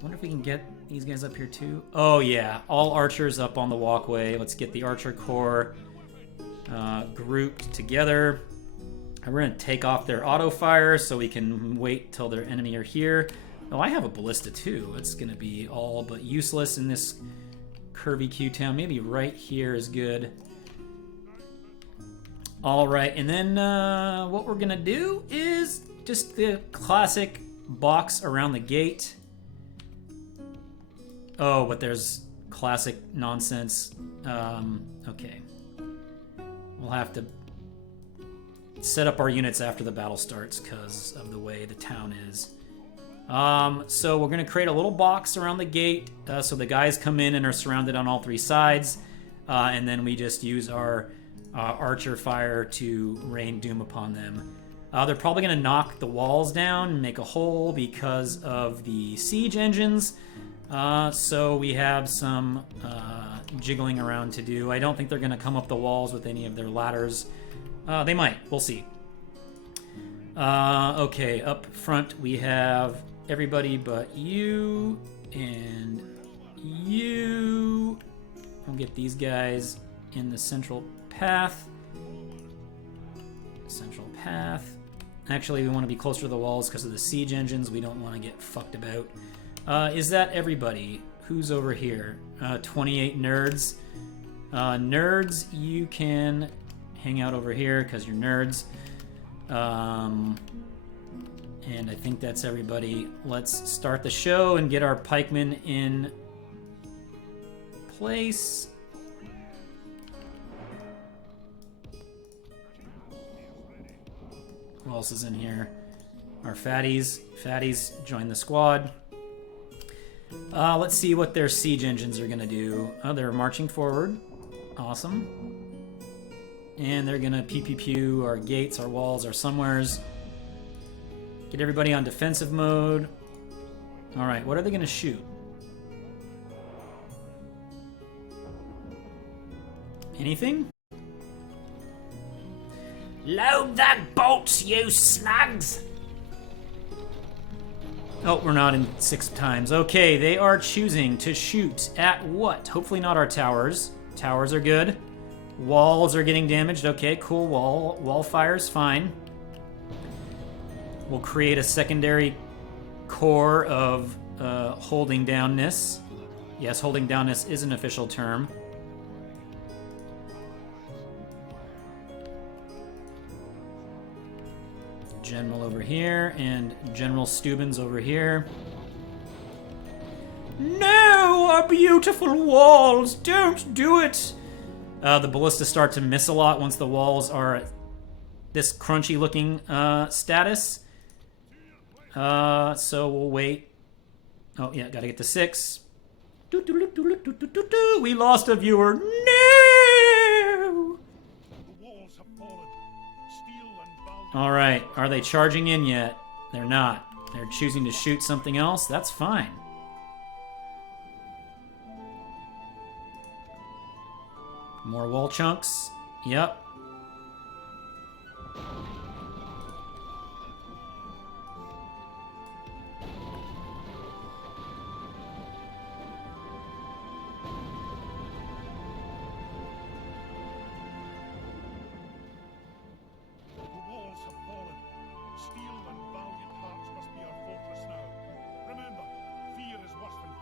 Wonder if we can get these guys up here too. Oh yeah, all archers up on the walkway. Let's get the archer corps grouped together. And we're gonna take off their auto fire so we can wait till their enemy are here. Oh, I have a ballista too. It's gonna be all but useless in this curvy Q town. Maybe right here is good. All right, and then what we're gonna do is just the classic box around the gate. Oh, but there's classic nonsense. Okay. We'll have to set up our units after the battle starts because of the way the town is. So we're going to create a little box around the gate so the guys come in and are surrounded on all three sides. And then we just use our archer fire to rain doom upon them. They're probably going to knock the walls down and make a hole because of the siege engines. So we have some jiggling around to do. I don't think they're going to come up the walls with any of their ladders. They might. We'll see. Okay, up front we have everybody but you and you. We'll get these guys in the central path. Central path. Actually, we want to be closer to the walls because of the siege engines. We don't want to get fucked about. Is that everybody? Who's over here? 28 nerds. Nerds, you can hang out over here because you're nerds. And I think that's everybody. Let's start the show and get our pikemen in place. Who else is in here? Our fatties. Fatties join the squad. Let's see what their siege engines are going to do. Oh, they're marching forward. Awesome. And they're going to pew our gates, our walls, our somewheres. Get everybody on defensive mode. All right, what are they going to shoot? Anything? Load that bolts, you slugs! Oh, we're not in 6 times. Okay, they are choosing to shoot at what? Hopefully not our towers. Towers are good. Walls are getting damaged. Okay, cool. Wall fire's fine. We'll create a secondary core of holding downness. Yes, holding downness is an official term. General over here, and General Steubens over here. No, our beautiful walls! Don't do it! The ballistas start to miss a lot once the walls are at this crunchy looking status. So we'll wait. Oh yeah, gotta get to 6. We lost a viewer. No! Alright, are they charging in yet? They're not. They're choosing to shoot something else. That's fine. More wall chunks. Yep.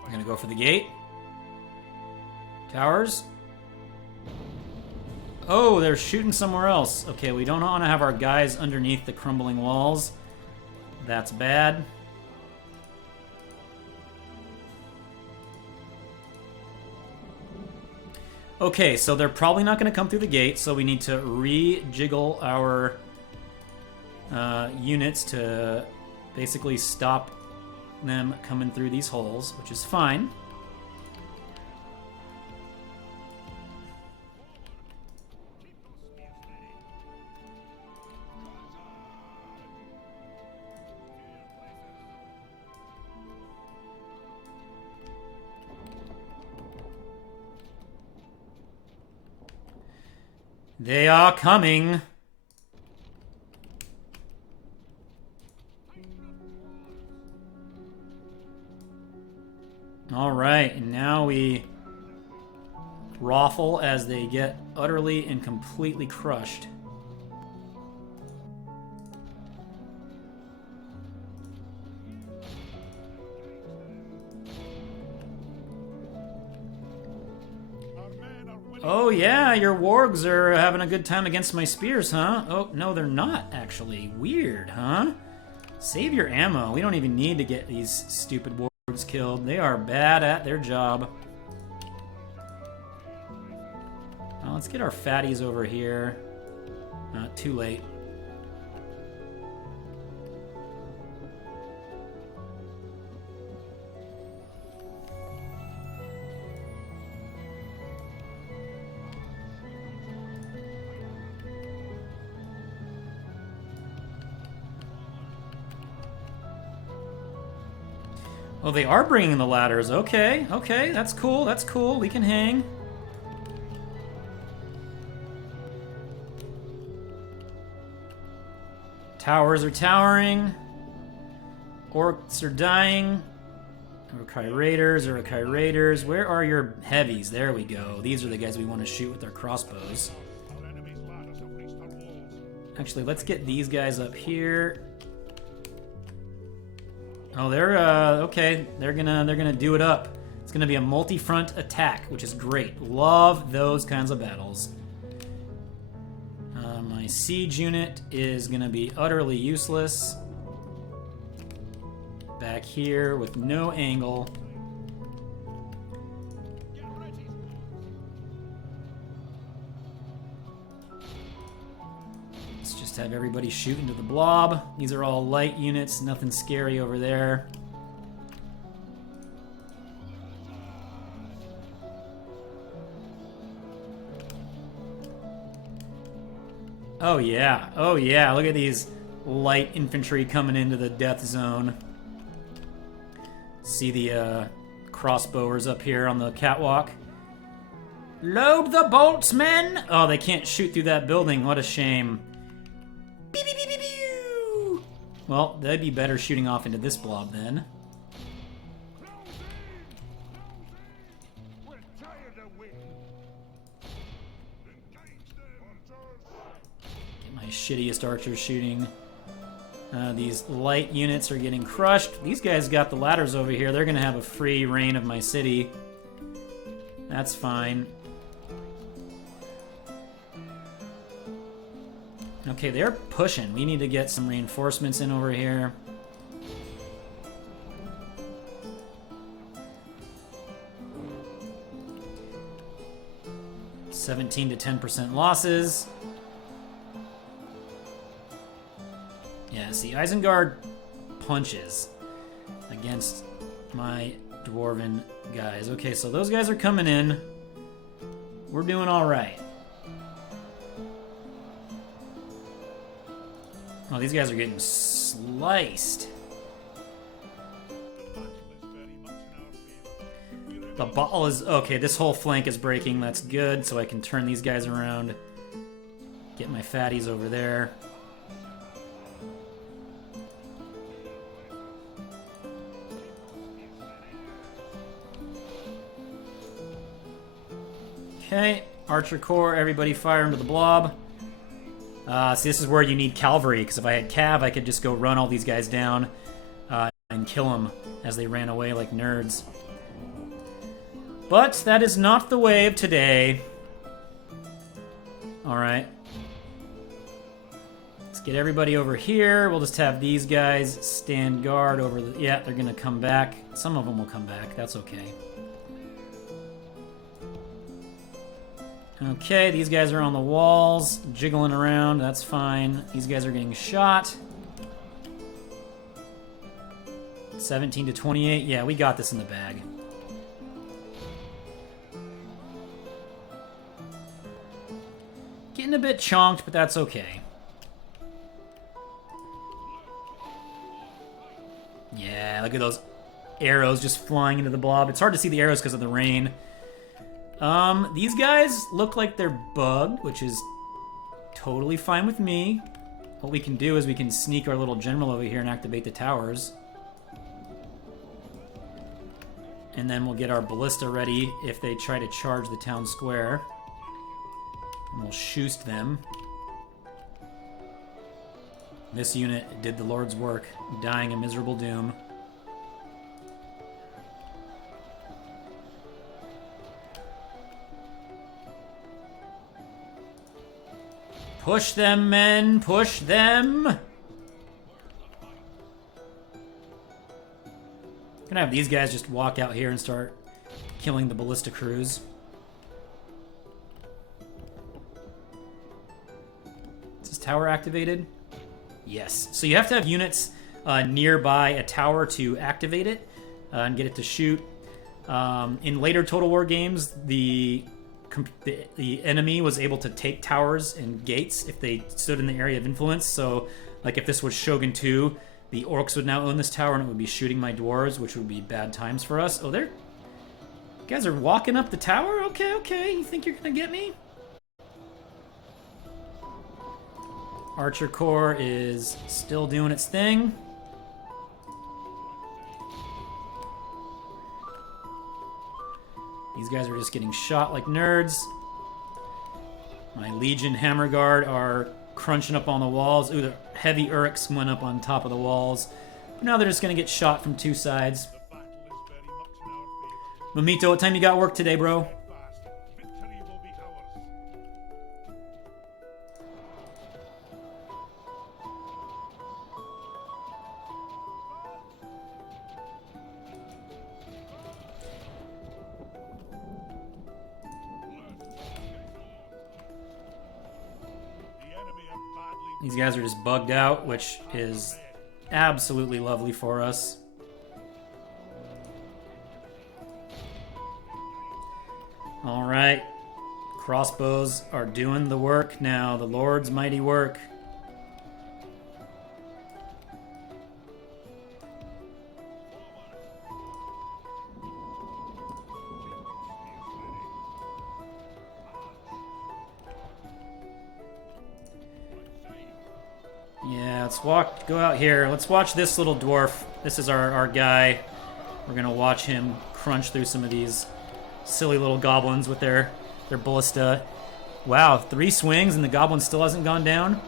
I'm gonna go for the gate. Towers. Oh, they're shooting somewhere else. Okay, we don't want to have our guys underneath the crumbling walls. That's bad. Okay, so they're probably not going to come through the gate, so we need to re-jiggle our units to basically stop them coming through these holes, which is fine. They are coming. All right, and now we raffle as they get utterly and completely crushed. Oh yeah, your wargs are having a good time against my spears, huh? Oh, no, they're not, actually. Weird, huh? Save your ammo. We don't even need to get these stupid wargs killed. They are bad at their job. Let's get our fatties over here. Too late. Oh, they are bringing the ladders. Okay, okay, that's cool, that's cool. We can hang. Towers are towering. Orcs are dying. Urukai Raiders, Urukai Raiders. Where are your heavies? There we go. These are the guys we want to shoot with their crossbows. Actually, let's get these guys up here. Oh, they're okay. They're gonna do it up. It's gonna be a multi-front attack, which is great. Love those kinds of battles. My siege unit is gonna be utterly useless. Back here with no angle. Just have everybody shoot into the blob. These are all light units, nothing scary over there. Oh yeah, look at these light infantry coming into the death zone. See the crossbowers up here on the catwalk. Load the bolts, men! Oh, they can't shoot through that building, what a shame. Well, they'd be better shooting off into this blob then. Get my shittiest archers shooting. These light units are getting crushed. These guys got the ladders over here. They're going to have a free reign of my city. That's fine. Okay, they're pushing. We need to get some reinforcements in over here. 17 to 10% losses. Yeah, see, Isengard punches against my dwarven guys. Okay, so those guys are coming in. We're doing all right. Oh, these guys are getting sliced. The ball is... Okay, this whole flank is breaking. That's good, so I can turn these guys around. Get my fatties over there. Okay, Archer Corps, everybody fire into the blob. See, this is where you need cavalry, because if I had cav, I could just go run all these guys down and kill them as they ran away like nerds. But that is not the way of today. Alright. Let's get everybody over here. We'll just have these guys stand guard over the... Yeah, they're going to come back. Some of them will come back. That's okay. Okay, these guys are on the walls, jiggling around. That's fine. These guys are getting shot. 17 to 28. Yeah, we got this in the bag. Getting a bit chonked, but that's okay. Yeah, look at those arrows just flying into the blob. It's hard to see the arrows because of the rain. These guys look like they're bugged, which is totally fine with me. What we can do is we can sneak our little general over here and activate the towers. And then we'll get our ballista ready if they try to charge the town square. And we'll shoost them. This unit did the Lord's work, dying a miserable doom. Push them, men! Push them! I'm gonna have these guys just walk out here and start killing the ballista crews. Is this tower activated? Yes. So you have to have units nearby a tower to activate it and get it to shoot. In later Total War games, the enemy was able to take towers and gates if they stood in the area of influence. So, like if this was Shogun 2, the orcs would now own this tower and it would be shooting my dwarves, which would be bad times for us. Oh, you guys are walking up the tower? Okay, okay. You think you're gonna get me? Archer Corps is still doing its thing. These guys are just getting shot like nerds. My Legion Hammer Guard are crunching up on the walls. Ooh, the heavy Uruks went up on top of the walls. But now they're just going to get shot from two sides. Mamito, what time you got work today, bro? These guys are just bugged out, which is absolutely lovely for us. Alright. Crossbows are doing the work now. The Lord's mighty work. Yeah, let's go out here. Let's watch this little dwarf. This is our guy. We're gonna watch him crunch through some of these silly little goblins with their ballista. Wow, 3 swings and the goblin still hasn't gone down.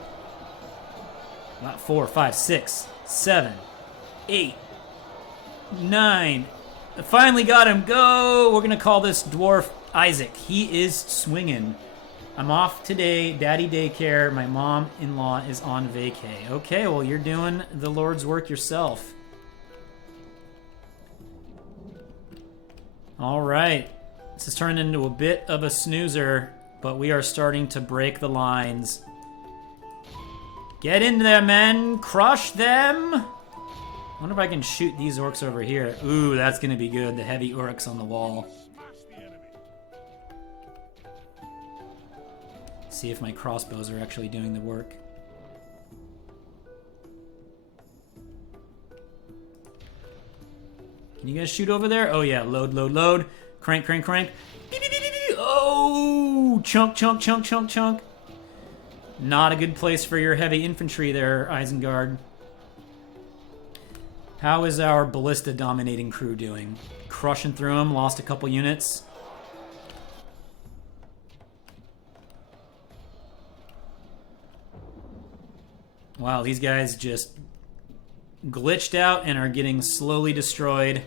Wow, 4, 5, 6, 7, 8, 9. I finally got him. Go! We're gonna call this dwarf Isaac. He is swinging. I'm off today, daddy daycare. My mom-in-law is on vacay. Okay, well, you're doing the Lord's work yourself. All right. This is turning into a bit of a snoozer. but we are starting to break the lines. Get in there, men! Crush them! I wonder if I can shoot these orcs over here. Ooh, that's gonna be good. The heavy orcs on the wall. See if my crossbows are actually doing the work. Can you guys shoot over there? Oh yeah, load, load, load. Crank, crank, crank. Oh! Chunk, chunk, chunk, chunk, chunk. Not a good place for your heavy infantry there, Isengard. How is our ballista dominating crew doing? Crushing through them, lost a couple units. Wow, these guys just glitched out and are getting slowly destroyed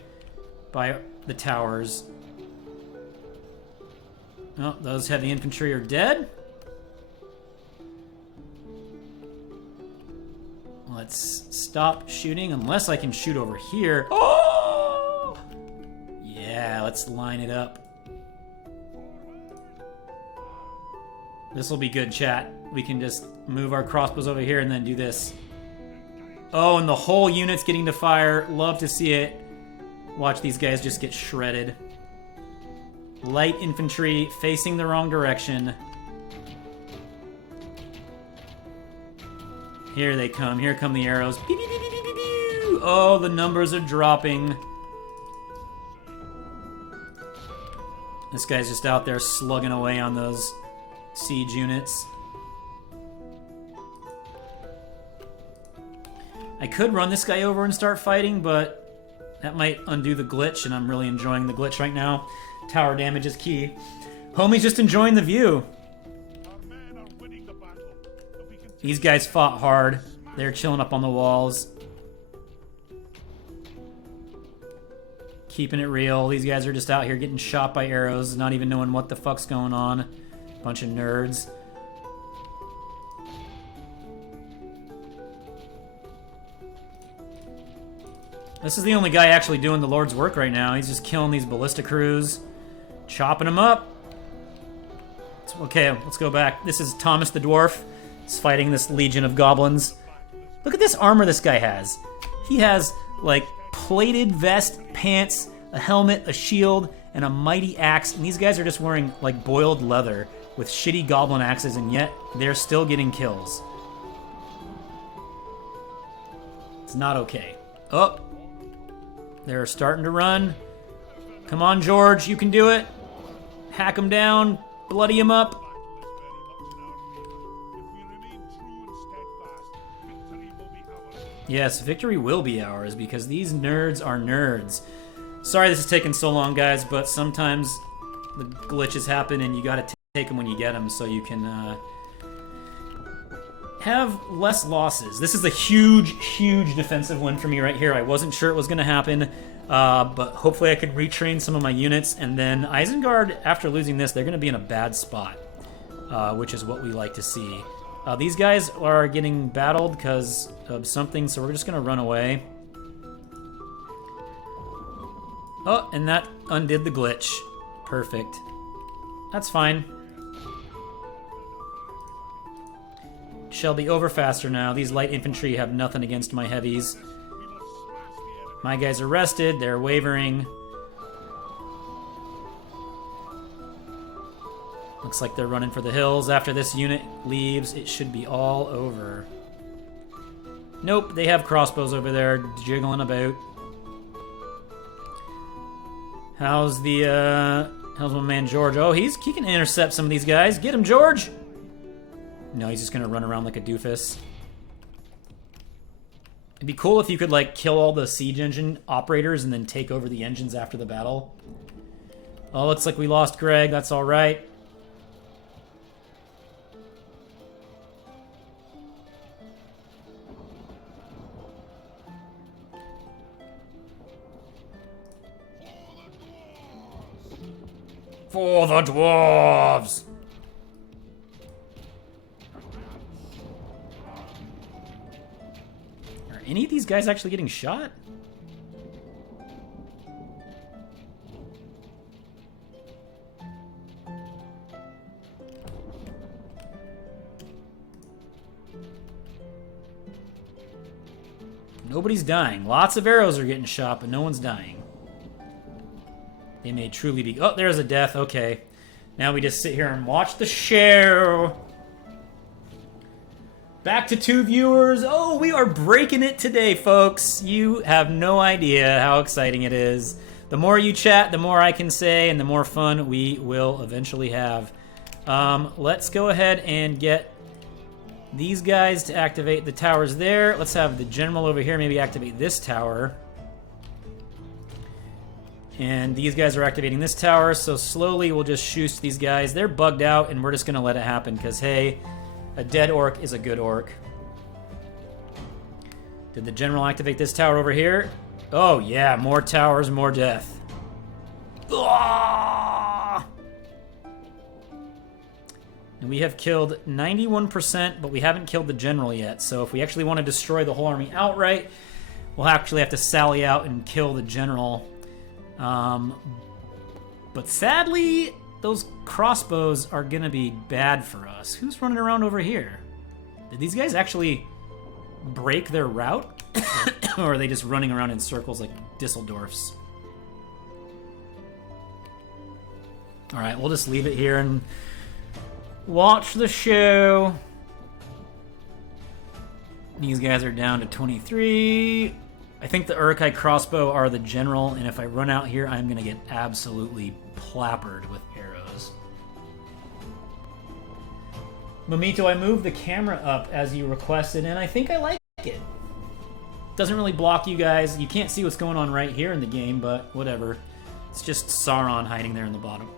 by the towers. Oh, those heavy infantry are dead. Let's stop shooting unless I can shoot over here. Oh! Yeah, let's line it up. This will be good, chat. We can just move our crossbows over here and then do this. Oh, and the whole unit's getting to fire. Love to see it. Watch these guys just get shredded. Light infantry facing the wrong direction. Here they come. Here come the arrows. Pew, pew, pew, pew, pew, pew. Oh, the numbers are dropping. This guy's just out there slugging away on those siege units. I could run this guy over and start fighting, but that might undo the glitch, and I'm really enjoying the glitch right now. Tower damage is key. Homie's just enjoying the view. These guys fought hard. They're chilling up on the walls. Keeping it real. These guys are just out here getting shot by arrows, not even knowing what the fuck's going on. Bunch of nerds. This is the only guy actually doing the Lord's work right now. He's just killing these ballista crews. Chopping them up. Okay, let's go back. This is Thomas the Dwarf. He's fighting this legion of goblins. Look at this armor this guy has. He has, like, plated vest, pants, a helmet, a shield, and a mighty axe. And these guys are just wearing, like, boiled leather with shitty goblin axes, and yet they're still getting kills. It's not okay. Oh. They're starting to run. Come on, George. You can do it. Hack them down. Bloody them up. Yes, victory will be ours because these nerds are nerds. Sorry this is taking so long, guys, but sometimes the glitches happen and you gotta take them when you get them so you can have less losses. This is a huge, huge defensive win for me right here. I wasn't sure it was gonna happen, but hopefully I could retrain some of my units, and then Isengard, after losing this, they're gonna be in a bad spot, which is what we like to see. These guys are getting battled because of something, so we're just going to run away. Oh, and that undid the glitch. Perfect. That's fine. Shall be over faster now. These light infantry have nothing against my heavies. My guys are rested. They're wavering. Looks like they're running for the hills. After this unit leaves, it should be all over. Nope, they have crossbows over there jiggling about. How's my man George? Oh, he can intercept some of these guys. Get him, George! No, he's just gonna run around like a doofus. It'd be cool if you could, like, kill all the siege engine operators and then take over the engines after the battle. Oh, looks like we lost Greg. That's alright. For the dwarves! Are any of these guys actually getting shot? Nobody's dying. Lots of arrows are getting shot, but no one's dying. They may truly be... Oh, there's a death. Okay. Now we just sit here and watch the show. Back to 2 viewers. Oh, we are breaking it today, folks. You have no idea how exciting it is. The more you chat, the more I can say, and the more fun we will eventually have. Let's go ahead and get these guys to activate the towers there. Let's have the general over here maybe activate this tower. And these guys are activating this tower, so slowly we'll just shoot these guys. They're bugged out, and we're just going to let it happen, because, hey, a dead orc is a good orc. Did the general activate this tower over here? Oh, yeah, more towers, more death. Ah! And we have killed 91%, but we haven't killed the general yet. So if we actually want to destroy the whole army outright, we'll actually have to sally out and kill the general. But sadly, those crossbows are going to be bad for us. Who's running around over here? Did these guys actually break their route? Or are they just running around in circles like Düsseldorfs? Alright, we'll just leave it here and watch the show. These guys are down to 23. I think the Uruk-hai crossbow are the general, and if I run out here, I'm going to get absolutely plappered with arrows. Momito, I moved the camera up as you requested, and I think I like it. Doesn't really block you guys. You can't see what's going on right here in the game, but whatever. It's just Sauron hiding there in the bottom.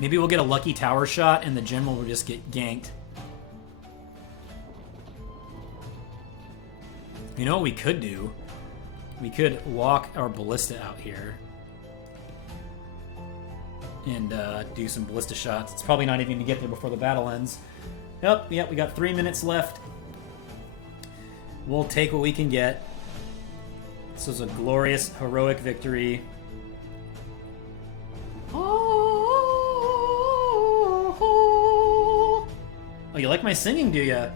Maybe we'll get a lucky tower shot, and the general will just get ganked. You know what we could do? We could walk our ballista out here and do some ballista shots. It's probably not even going to get there before the battle ends. Yep, we got 3 minutes left. We'll take what we can get. This was a glorious, heroic victory. Oh, you like my singing, do ya?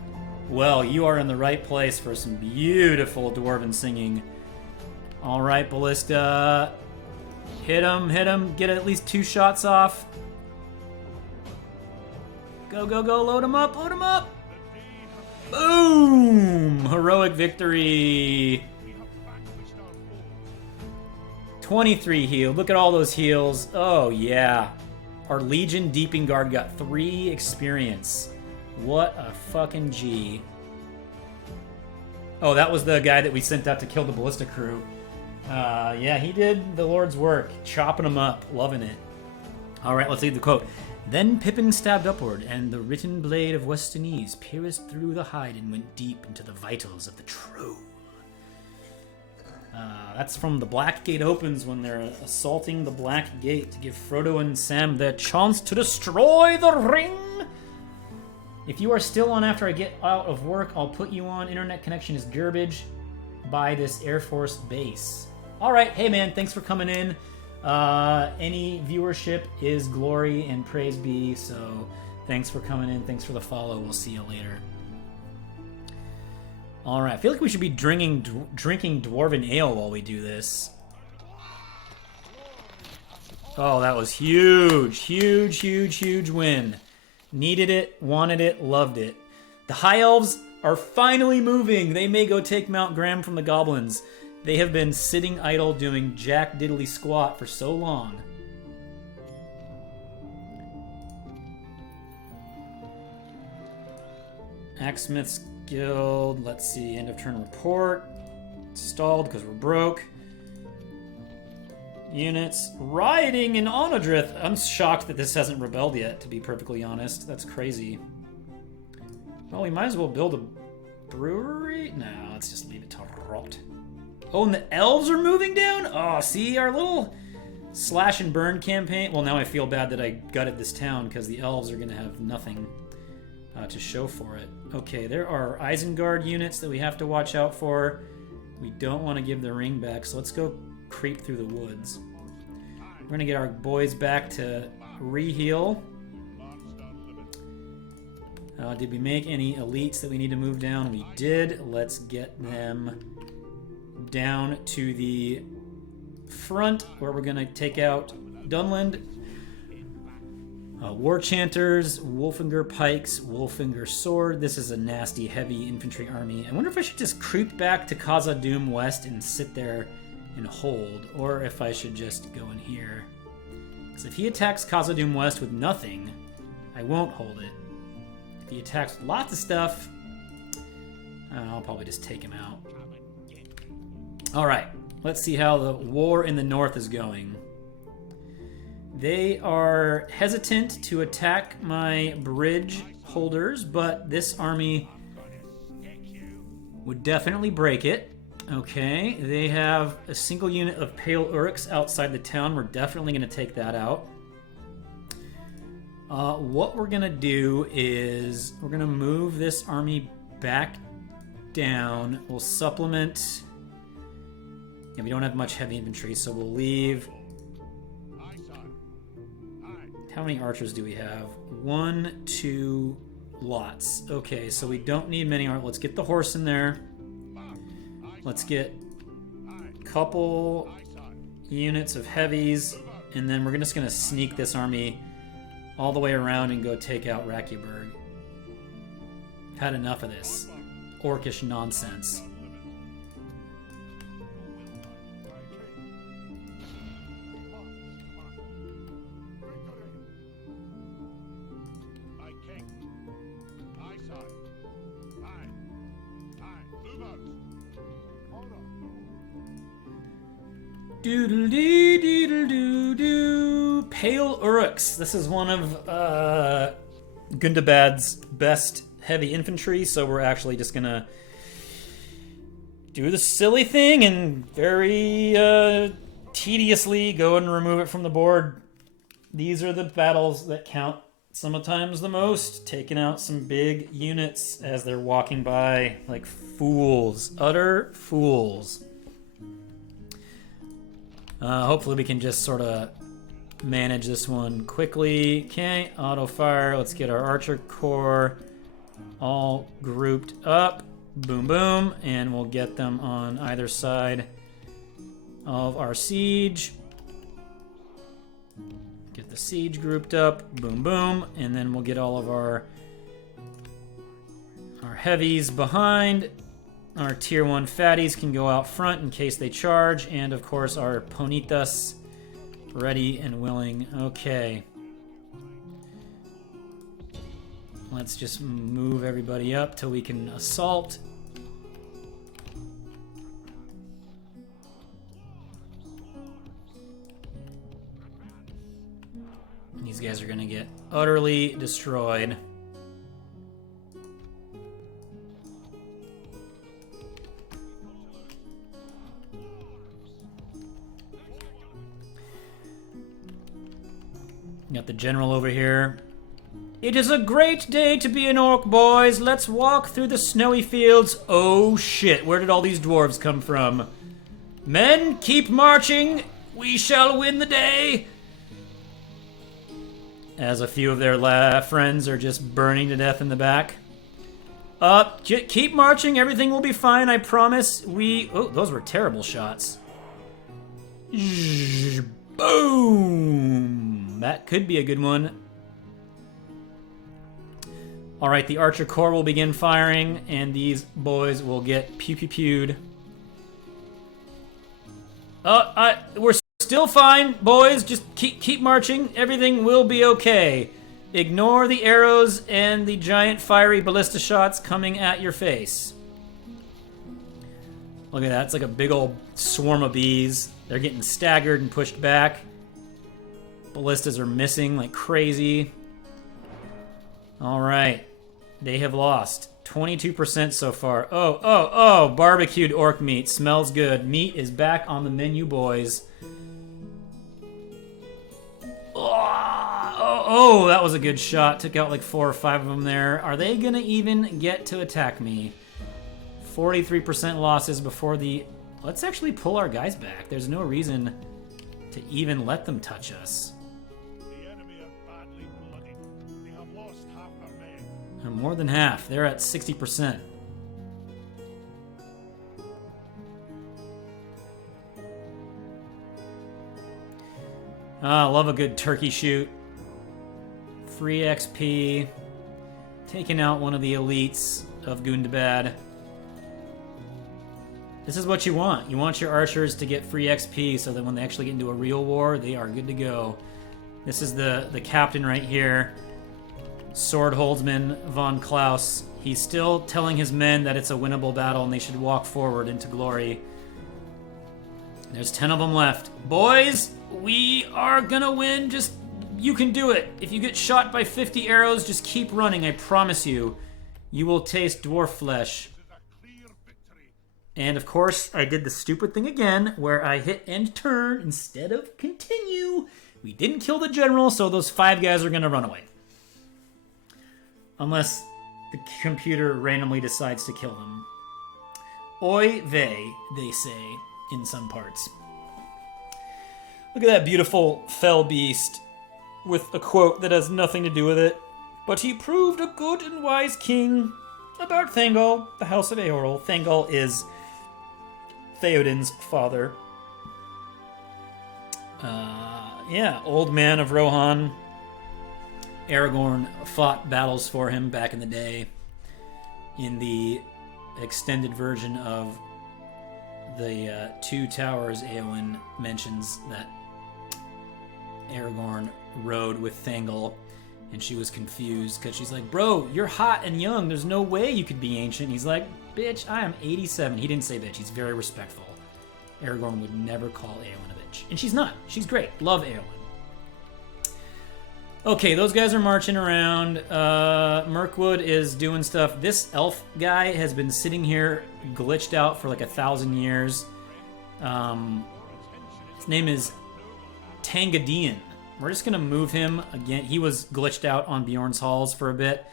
Well, you are in the right place for some beautiful dwarven singing. Alright, ballista. Hit him, get at least 2 shots off. Go, go, go, load him up, load him up! Boom! Heroic victory. 23 heal, look at all those heals. Oh, yeah. Our Legion Deeping Guard got 3 experience. What a fucking G. Oh, that was the guy that we sent out to kill the ballista crew. Yeah, he did the Lord's work. Chopping them up. Loving it. Alright, let's read the quote. Then Pippin stabbed upward, and the written blade of Westernese pierced through the hide and went deep into the vitals of the troll. That's from the Black Gate opens when they're assaulting the Black Gate to give Frodo and Sam their chance to destroy the ring. If you are still on after I get out of work, I'll put you on. Internet connection is garbage by this Air Force base. Alright, hey man, thanks for coming in. Any viewership is glory and praise be, so thanks for coming in, thanks for the follow, we'll see you later. Alright, I feel like we should be drinking Dwarven Ale while we do this. Oh, that was huge, huge, huge, huge win. Needed it, wanted it, loved it. The High Elves are finally moving. They may go take Mount Graham from the Goblins. They have been sitting idle doing jack diddly squat for so long. Axesmith's Guild, let's see, end of turn report. Stalled because we're broke. Units. Rioting in Onodrith. I'm shocked that this hasn't rebelled yet, to be perfectly honest. That's crazy. Well, we might as well build a brewery? No, let's just leave it to rot. Oh, and the elves are moving down? Oh, see, our little slash and burn campaign. Well, now I feel bad that I gutted this town because the elves are going to have nothing to show for it. Okay, there are Isengard units that we have to watch out for. We don't want to give the ring back, so let's go creep through the woods. We're going to get our boys back to re-heal. Did we make any elites that we need to move down? We did. Let's get them down to the front where we're going to take out Dunland. War Chanters, Wolfinger Pikes, Wolfinger Sword. This is a nasty, heavy infantry army. I wonder if I should just creep back to Khazad-dum West and sit there and hold, or if I should just go in here. Because if he attacks Khazad-dum West with nothing, I won't hold it. If he attacks with lots of stuff, I'll probably just take him out. Alright, let's see how the war in the north is going. They are hesitant to attack my bridge holders, but this army would definitely break it. Okay, they have a single unit of Pale Uruks outside the town. We're definitely going to take that out. What we're going to do is we're going to move this army back down. We'll supplement. Yeah, we don't have much heavy infantry, so we'll leave. How many archers do we have? 1, 2, lots. Okay, so we don't need many archers. Let's get the horse in there. Let's get a couple units of heavies, and then we're just going to sneak this army all the way around and go take out Rakiburg. I've had enough of this orcish nonsense. Doodle-dee-doodle-doo-doo. Pale Uruks. This is one of Gundabad's best heavy infantry, so we're actually just gonna do the silly thing and very tediously go and remove it from the board. These are the battles that count sometimes the most, taking out some big units as they're walking by like fools. Utter fools. Hopefully we can just sort of manage this one quickly. Okay, auto fire. Let's get our archer corps all grouped up. Boom, boom. And we'll get them on either side of our siege. Get the siege grouped up. Boom, boom. And then we'll get all of our heavies behind. Our tier 1 fatties can go out front in case they charge, and of course our ponitas ready and willing. Okay. Let's just move everybody up till we can assault. These guys are gonna get utterly destroyed. Got the general over here. It is a great day to be an orc, boys. Let's walk through the snowy fields. Oh shit, where did all these dwarves come from? Men, keep marching. We shall win the day. As a few of their friends are just burning to death in the back. Keep marching. Everything will be fine, I promise. Oh, those were terrible shots. Boom. That could be a good one. Alright, the archer corps will begin firing, and these boys will get pew-pew-pewed. We're still fine, boys. Just keep marching. Everything will be okay. Ignore the arrows and the giant fiery ballista shots coming at your face. Look at that. It's like a big old swarm of bees. They're getting staggered and pushed back. Ballistas are missing like crazy. All right. They have lost 22% so far. Oh, barbecued orc meat. Smells good. Meat is back on the menu, boys. Oh, that was a good shot. Took out like 4 or 5 of them there. Are they going to even get to attack me? 43% losses before the... Let's actually pull our guys back. There's no reason to even let them touch us. More than half. They're at 60%. I love a good turkey shoot. Free XP. Taking out one of the elites of Gundabad. This is what you want. You want your archers to get free XP so that when they actually get into a real war, they are good to go. This is the captain right here. Swordholdsman von Klaus. He's still telling his men that it's a winnable battle and they should walk forward into glory. There's 10 of them left. Boys, we are gonna win. Just, you can do it. If you get shot by 50 arrows, just keep running. I promise you. You will taste dwarf flesh. And of course, I did the stupid thing again, where I hit end turn instead of continue. We didn't kill the general, so those 5 guys are gonna run away. Unless the computer randomly decides to kill them. Oy vey, they say, in some parts. Look at that beautiful fell beast with a quote that has nothing to do with it. But he proved a good and wise king. About Thangol, the house of Eorl. Thangol is Theoden's father. Old man of Rohan. Aragorn fought battles for him back in the day. In the extended version of the Two Towers, Eowyn mentions that Aragorn rode with Thangol, and she was confused because she's like, bro, you're hot and young. There's no way you could be ancient. He's like, bitch, I am 87. He didn't say bitch. He's very respectful. Aragorn would never call Eowyn a bitch. And she's not. She's great. Love Eowyn. Okay, those guys are marching around. Mirkwood is doing stuff. This elf guy has been sitting here glitched out for like 1,000 years. His name is Tangadian. We're just going to move him again. He was glitched out on Bjorn's Halls for a bit.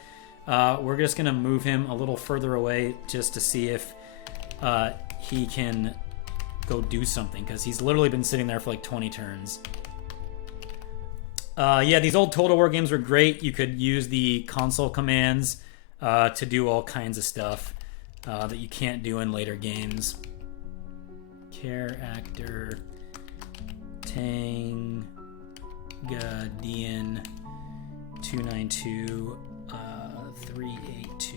We're just going to move him a little further away just to see if he can go do something, because he's literally been sitting there for like 20 turns. These old Total War games were great. You could use the console commands to do all kinds of stuff that you can't do in later games. Character Tangadian 292 382.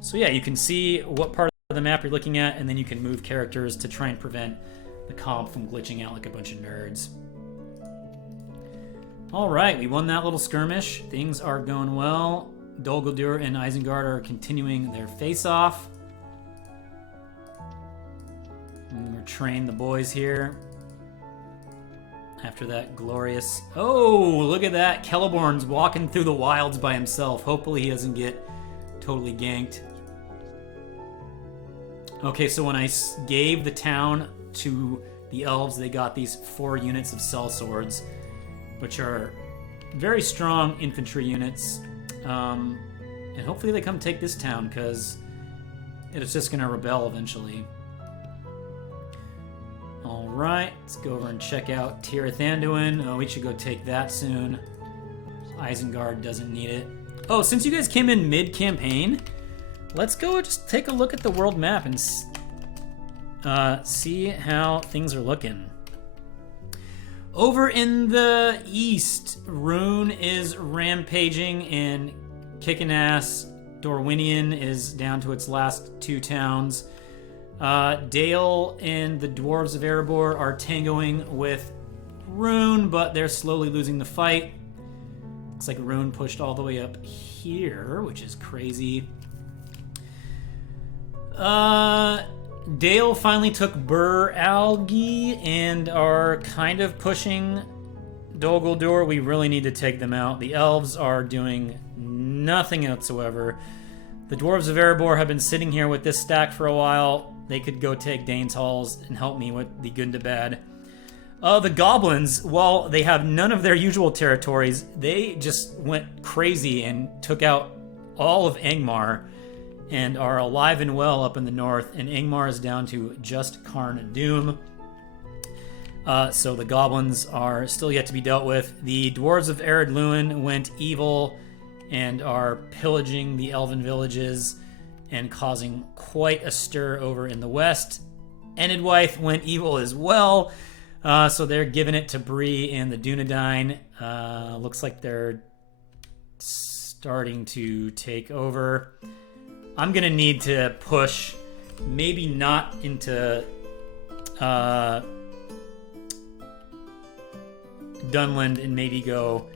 So yeah, you can see what part of the map you're looking at, and then you can move characters to try and prevent the comp from glitching out like a bunch of nerds. Alright, we won that little skirmish. Things are going well. Dol Guldur and Isengard are continuing their face-off. We're training the boys here. After that glorious... Oh, look at that. Celeborn's walking through the wilds by himself. Hopefully he doesn't get totally ganked. Okay, so when I gave the town to the elves, they got these 4 units of sellswords, which are very strong infantry units. And hopefully they come take this town, because it's just going to rebel eventually. Alright, let's go over and check out Tirith Anduin. Oh, we should go take that soon. Isengard doesn't need it. Oh, since you guys came in mid-campaign, let's go just take a look at the world map and see how things are looking. Over in the east, Rune is rampaging and kicking ass. Dorwinion is down to its last 2 towns. Dale and the Dwarves of Erebor are tangoing with Rune, but they're slowly losing the fight. Looks like Rune pushed all the way up here, which is crazy. Dale finally took Bur Algi and are kind of pushing Dol Guldur. We really need to take them out. The elves are doing nothing whatsoever. The Dwarves of Erebor have been sitting here with this stack for a while. They could go take Dane's Halls and help me with the Gundabad. The goblins, while they have none of their usual territories, they just went crazy and took out all of Angmar and are alive and well up in the north, and Angmar is down to just Karn Doom. So the goblins are still yet to be dealt with. The Dwarves of Ered Luin went evil and are pillaging the elven villages and causing quite a stir over in the west. Enidwythe went evil as well, so they're giving it to Bree and the Dunedain. Looks like they're starting to take over. I'm gonna need to push, maybe not into Dunland, and maybe go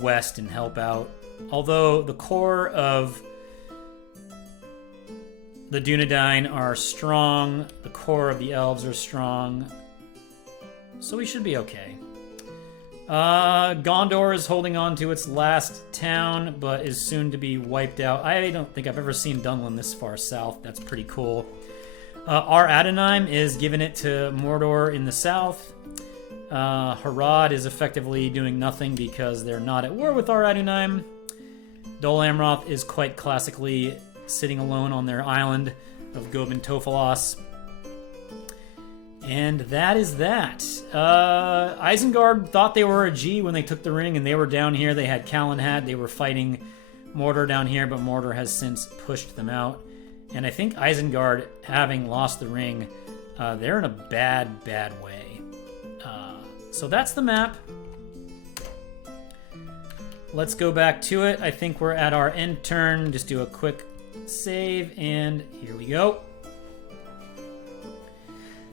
west and help out. Although the core of the Dunedain are strong, the core of the elves are strong, so we should be okay. Gondor is holding on to its last town, but is soon to be wiped out. I don't think I've ever seen Dunland this far south. That's pretty cool. Our Adonheim is giving it to Mordor in the south. Harad is effectively doing nothing because they're not at war with our Adonheim. Dol Amroth is quite classically sitting alone on their island of Gobin Tofalos. And that is that. Isengard thought they were a G when they took the ring, and they were down here. They had Calenhad. They were fighting Mordor down here, but Mordor has since pushed them out. And I think Isengard, having lost the ring, they're in a bad, bad way. So that's the map. Let's go back to it. I think we're at our end turn. Just do a quick save, and here we go.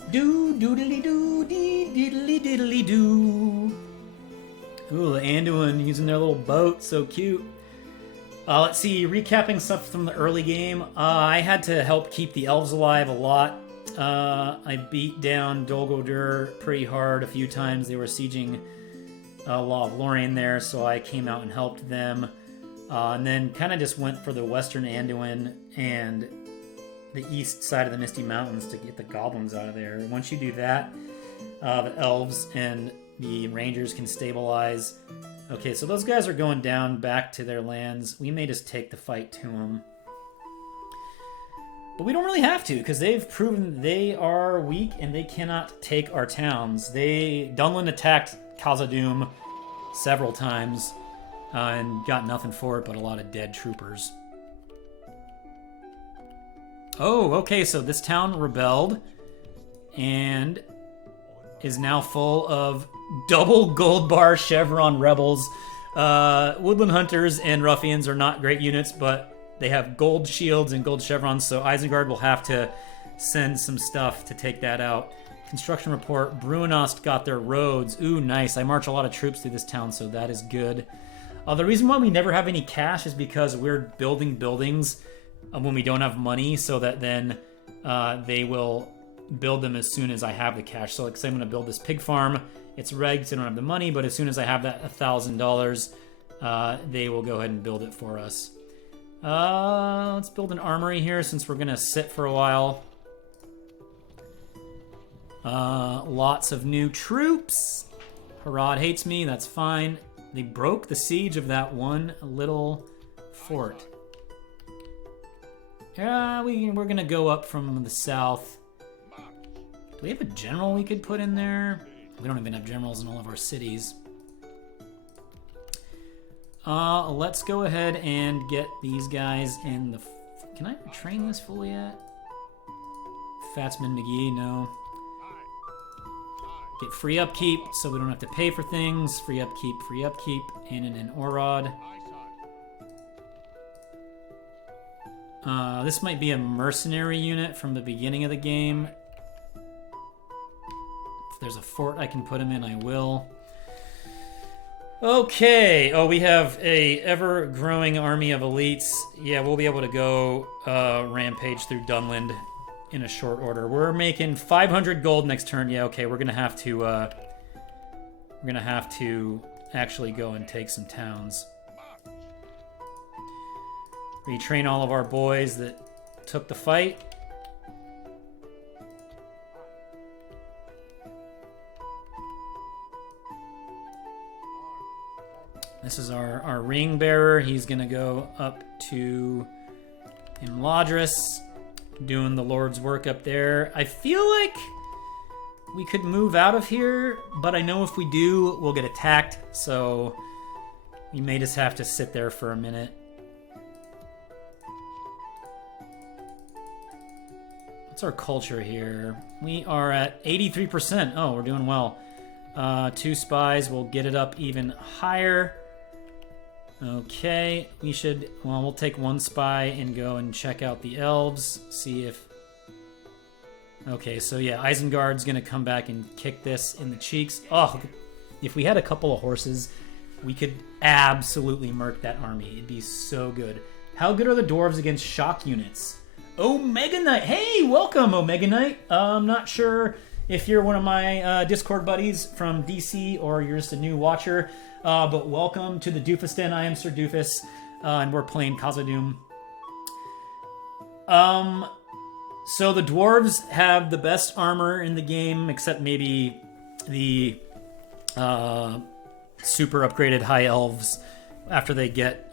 Do doodly doo dee diddly diddly doo. Ooh, the Anduin using their little boat, so cute. Let's see, recapping stuff from the early game. I had to help keep the elves alive a lot. I beat down Dol Guldur pretty hard a few times. They were sieging Law of Lorien there, so I came out and helped them. And then kind of just went for the western Anduin and the east side of the Misty Mountains to get the goblins out of there. Once you do that, the elves and the rangers can stabilize. Okay, so those guys are going down back to their lands. We may just take the fight to them. But we don't really have to, because they've proven they are weak and they cannot take our towns. Dunland attacked Kazad-dum several times and got nothing for it but a lot of dead troopers. Oh, okay, so this town rebelled and is now full of double gold bar chevron rebels. Woodland hunters and ruffians are not great units, but they have gold shields and gold chevrons, so Isengard will have to send some stuff to take that out. Construction report, Bruinost got their roads. Ooh, nice. I march a lot of troops through this town, so that is good. The reason why we never have any cash is because we're building buildings when we don't have money, so that then they will build them as soon as I have the cash. So like, say I'm going to build this pig farm. It's regged, so I don't have the money, but as soon as I have that $1,000, they will go ahead and build it for us. Let's build an armory here since we're going to sit for a while. Lots of new troops. Harad hates me, that's fine. They broke the siege of that one little fort. Yeah, we're going to go up from the south. Do we have a general we could put in there? We don't even have generals in all of our cities. Let's go ahead and get these guys in the... Can I train this fully yet? Fatsman McGee, no. Get free upkeep so we don't have to pay for things. Free upkeep, Anon and Orod. This might be a mercenary unit from the beginning of the game. If there's a fort I can put him in, I will. Okay. Oh, we have a ever-growing army of elites. Yeah, we'll be able to go rampage through Dunland in a short order. We're making 500 gold next turn. Yeah, okay. We're gonna have to actually go and take some towns. Retrain all of our boys that took the fight. This is our ring bearer. He's gonna go up to Imladris, doing the Lord's work up there. I feel like we could move out of here, but I know if we do, we'll get attacked. So We may just have to sit there for a minute. What's our culture here? We are at 83%. Oh, we're doing well. 2 spies will get it up even higher. Okay, we should... Well, we'll take 1 spy and go and check out the elves. See if... Okay, so yeah, Isengard's going to come back and kick this in the cheeks. Oh, if we had a couple of horses, we could absolutely murk that army. It'd be so good. How good are the dwarves against shock units? Omega Knight. Hey, welcome, Omega Knight. I'm not sure if you're one of my Discord buddies from DC or you're just a new watcher, but welcome to the Doofus Den. I am Sir Doofus, and we're playing Khazad-dum. So the dwarves have the best armor in the game, except maybe the super upgraded high elves after they get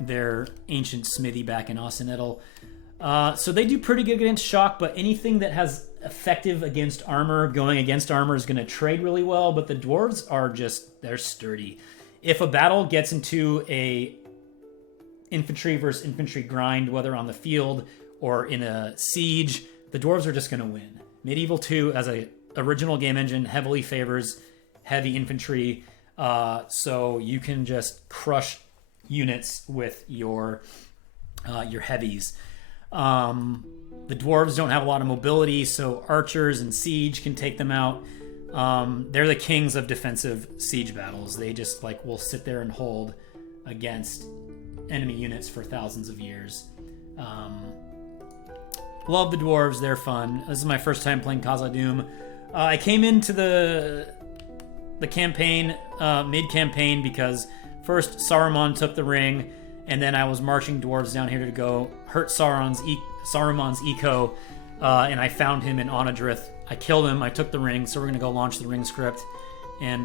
their ancient smithy back in Osinettle. So they do pretty good against shock, but anything that has effective against armor, going against armor, is going to trade really well. But the dwarves are just, they're sturdy. If a battle gets into a infantry versus infantry grind, whether on the field or in a siege, the dwarves are just going to win. Medieval 2, as a original game engine, heavily favors heavy infantry, so you can just crush units with your heavies. The dwarves don't have a lot of mobility, so archers and siege can take them out. They're the kings of defensive siege battles. They just will sit there and hold against enemy units for thousands of years. Love the dwarves, they're fun. This is my first time playing Khazad-dum. I came into the campaign, mid-campaign, because first Saruman took the ring, and then I was marching dwarves down here to go hurt Saruman's eco, and I found him in Onadrith. I killed him, I took the ring, so we're going to go launch the ring script, and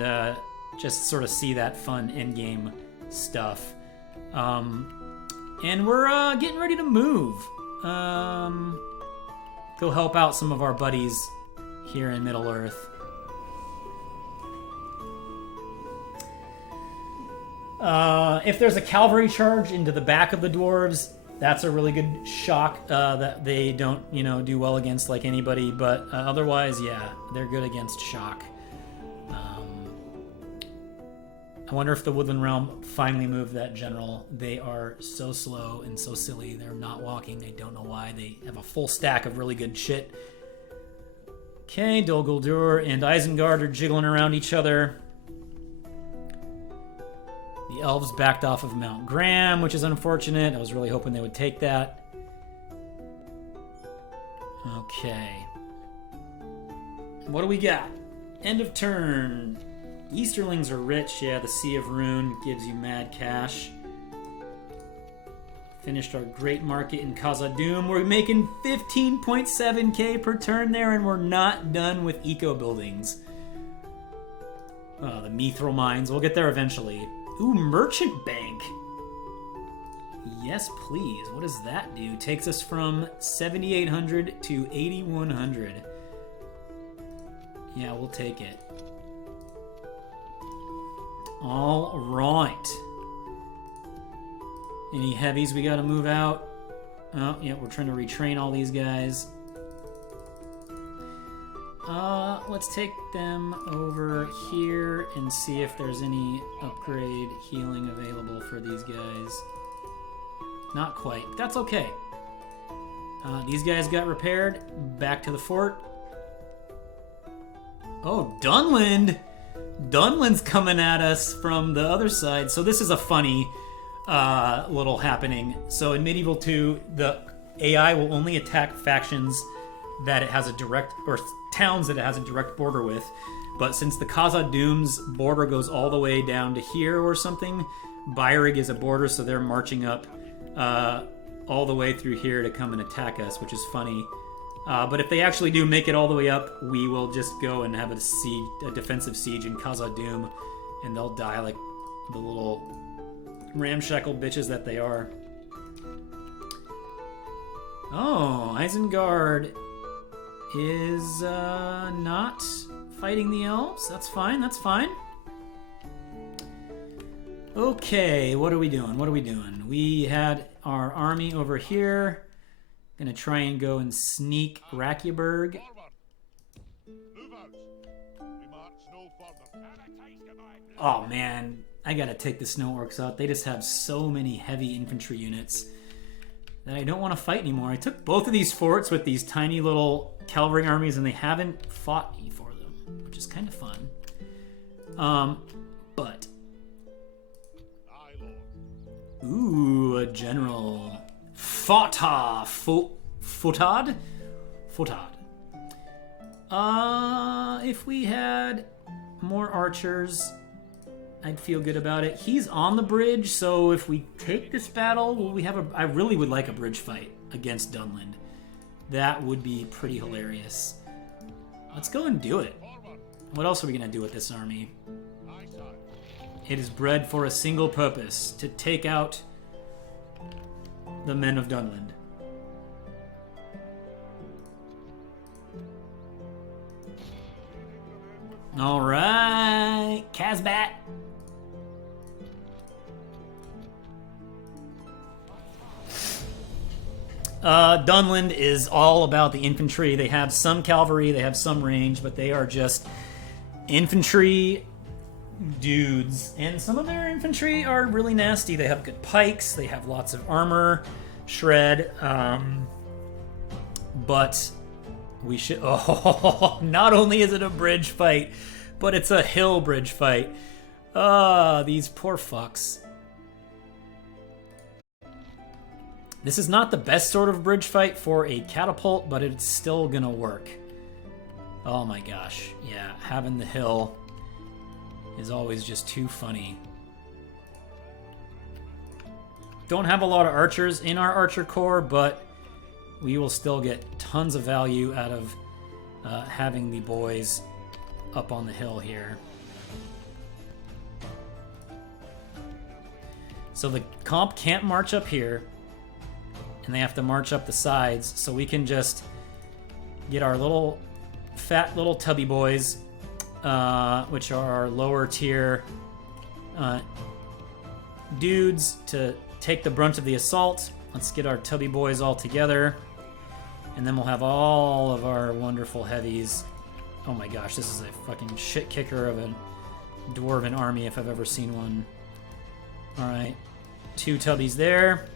just sort of see that fun endgame stuff. And we're getting ready to move. Go help out some of our buddies here in Middle-earth. If there's a cavalry charge into the back of the dwarves, that's a really good shock that they don't, do well against like anybody. But otherwise, yeah, they're good against shock. I wonder if the Woodland Realm finally moved that general. They are so slow and so silly. They're not walking. They don't know why. They have a full stack of really good shit. Okay, Dol Guldur and Isengard are jiggling around each other. The elves backed off of Mount Graham, which is unfortunate. I was really hoping they would take that. Okay. What do we got? End of turn. Easterlings are rich. Yeah, the Sea of Rune gives you mad cash. Finished our great market in Khazad-dum. We're making 15.7k per turn there, and we're not done with eco buildings. Oh, the Mithril mines. We'll get there eventually. Ooh, Merchant Bank. Yes, please. What does that do? Takes us from 7,800 to 8,100. Yeah, we'll take it. All right. Any heavies we gotta move out? Oh, yeah, we're trying to retrain all these guys. Let's take them over here and see if there's any upgrade healing available for these guys. Not quite. That's okay. These guys got repaired. Back to the fort. Oh, Dunland! Dunland's coming at us from the other side. So this is a funny little happening. So in Medieval 2, the AI will only attack factions that it has a direct, or towns that it has a direct border with. But since the Khazad-dum's border goes all the way down to here or something, Beirig is a border, so they're marching up all the way through here to come and attack us, which is funny. But if they actually do make it all the way up, we will just go and have a defensive siege in Khazad-dum, and they'll die like the little ramshackle bitches that they are. Oh, Isengard is not fighting the elves. That's fine, that's fine. Okay, what are we doing? What are we doing? We had our army over here. Gonna try and go and sneak Rakiaburg. Oh man, I gotta take the snow orcs out. They just have so many heavy infantry units that I don't want to fight anymore. I took both of these forts with these tiny little cavalry armies and they haven't fought me for them, which is kind of fun. But... Ooh, a general. Fotad. Fotad? If we had more archers, I'd feel good about it. He's on the bridge, so if we take this battle, will we have a... I really would like a bridge fight against Dunland. That would be pretty hilarious. Let's go and do it. What else are we going to do with this army? It is bred for a single purpose, to take out the men of Dunland. All right, Kazbat. Dunland is all about the infantry. They have some cavalry, they have some range, but they are just infantry dudes. And some of their infantry are really nasty. They have good pikes, they have lots of armor, shred, but we should... Oh, not only is it a bridge fight, but it's a hill bridge fight. These poor fucks. This is not the best sort of bridge fight for a catapult, but it's still gonna work. Oh my gosh. Yeah, having the hill is always just too funny. Don't have a lot of archers in our archer corps, but we will still get tons of value out of having the boys up on the hill here. So the comp can't march up here, and they have to march up the sides, so we can just get our little fat little tubby boys, which are our lower tier dudes, to take the brunt of the assault. Let's get our tubby boys all together, and then we'll have all of our wonderful heavies. Oh my gosh, this is a fucking shit kicker of a dwarven army if I've ever seen one. Alright, 2 tubbies there,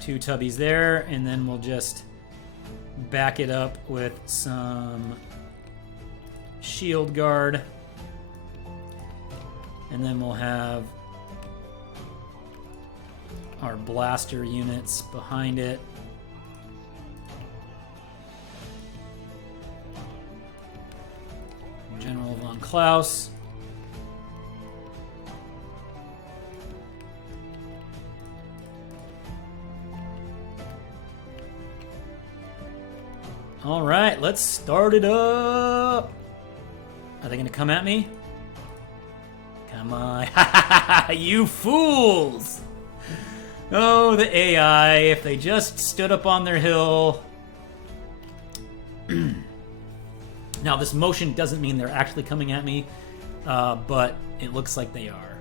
2 tubbies there, and then we'll just back it up with some shield guard, and then we'll have our blaster units behind it. General von Klaus. All right, let's start it up. Are they going to come at me? Come on. You fools! Oh, the AI, if they just stood up on their hill. Now, this motion doesn't mean they're actually coming at me, but it looks like they are.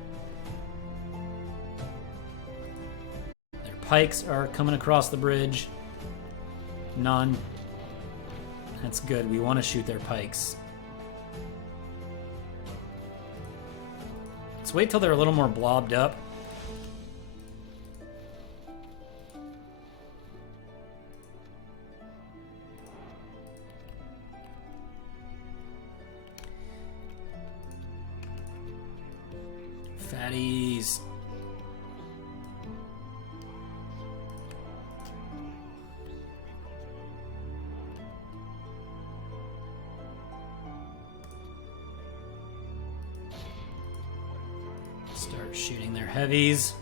Their pikes are coming across the bridge. That's good. We want to shoot their pikes. Let's wait till they're a little more blobbed up. Fatties. Start shooting their heavies.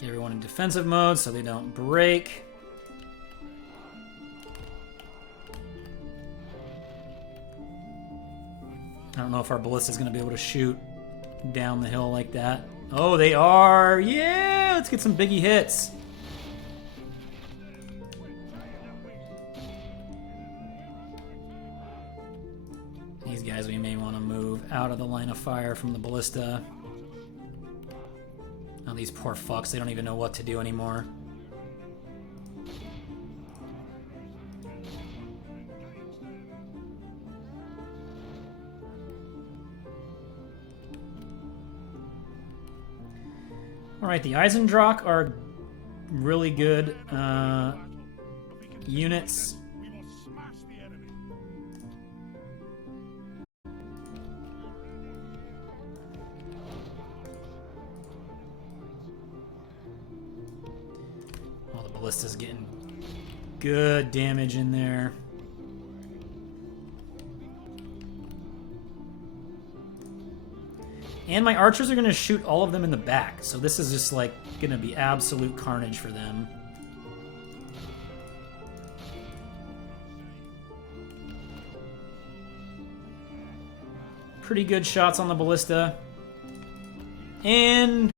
Get everyone in defensive mode so they don't break. I don't know if our ballista's going to be able to shoot down the hill like that. Oh, they are! Yeah! Let's get some biggie hits. These guys we may want to move out of the line of fire from the ballista. Oh, these poor fucks, they don't even know what to do anymore. Alright, the Eisendrache are really good units. Oh, the ballista's getting good damage in there. And my archers are going to shoot all of them in the back, so this is just like going to be absolute carnage for them. Pretty good shots on the ballista. And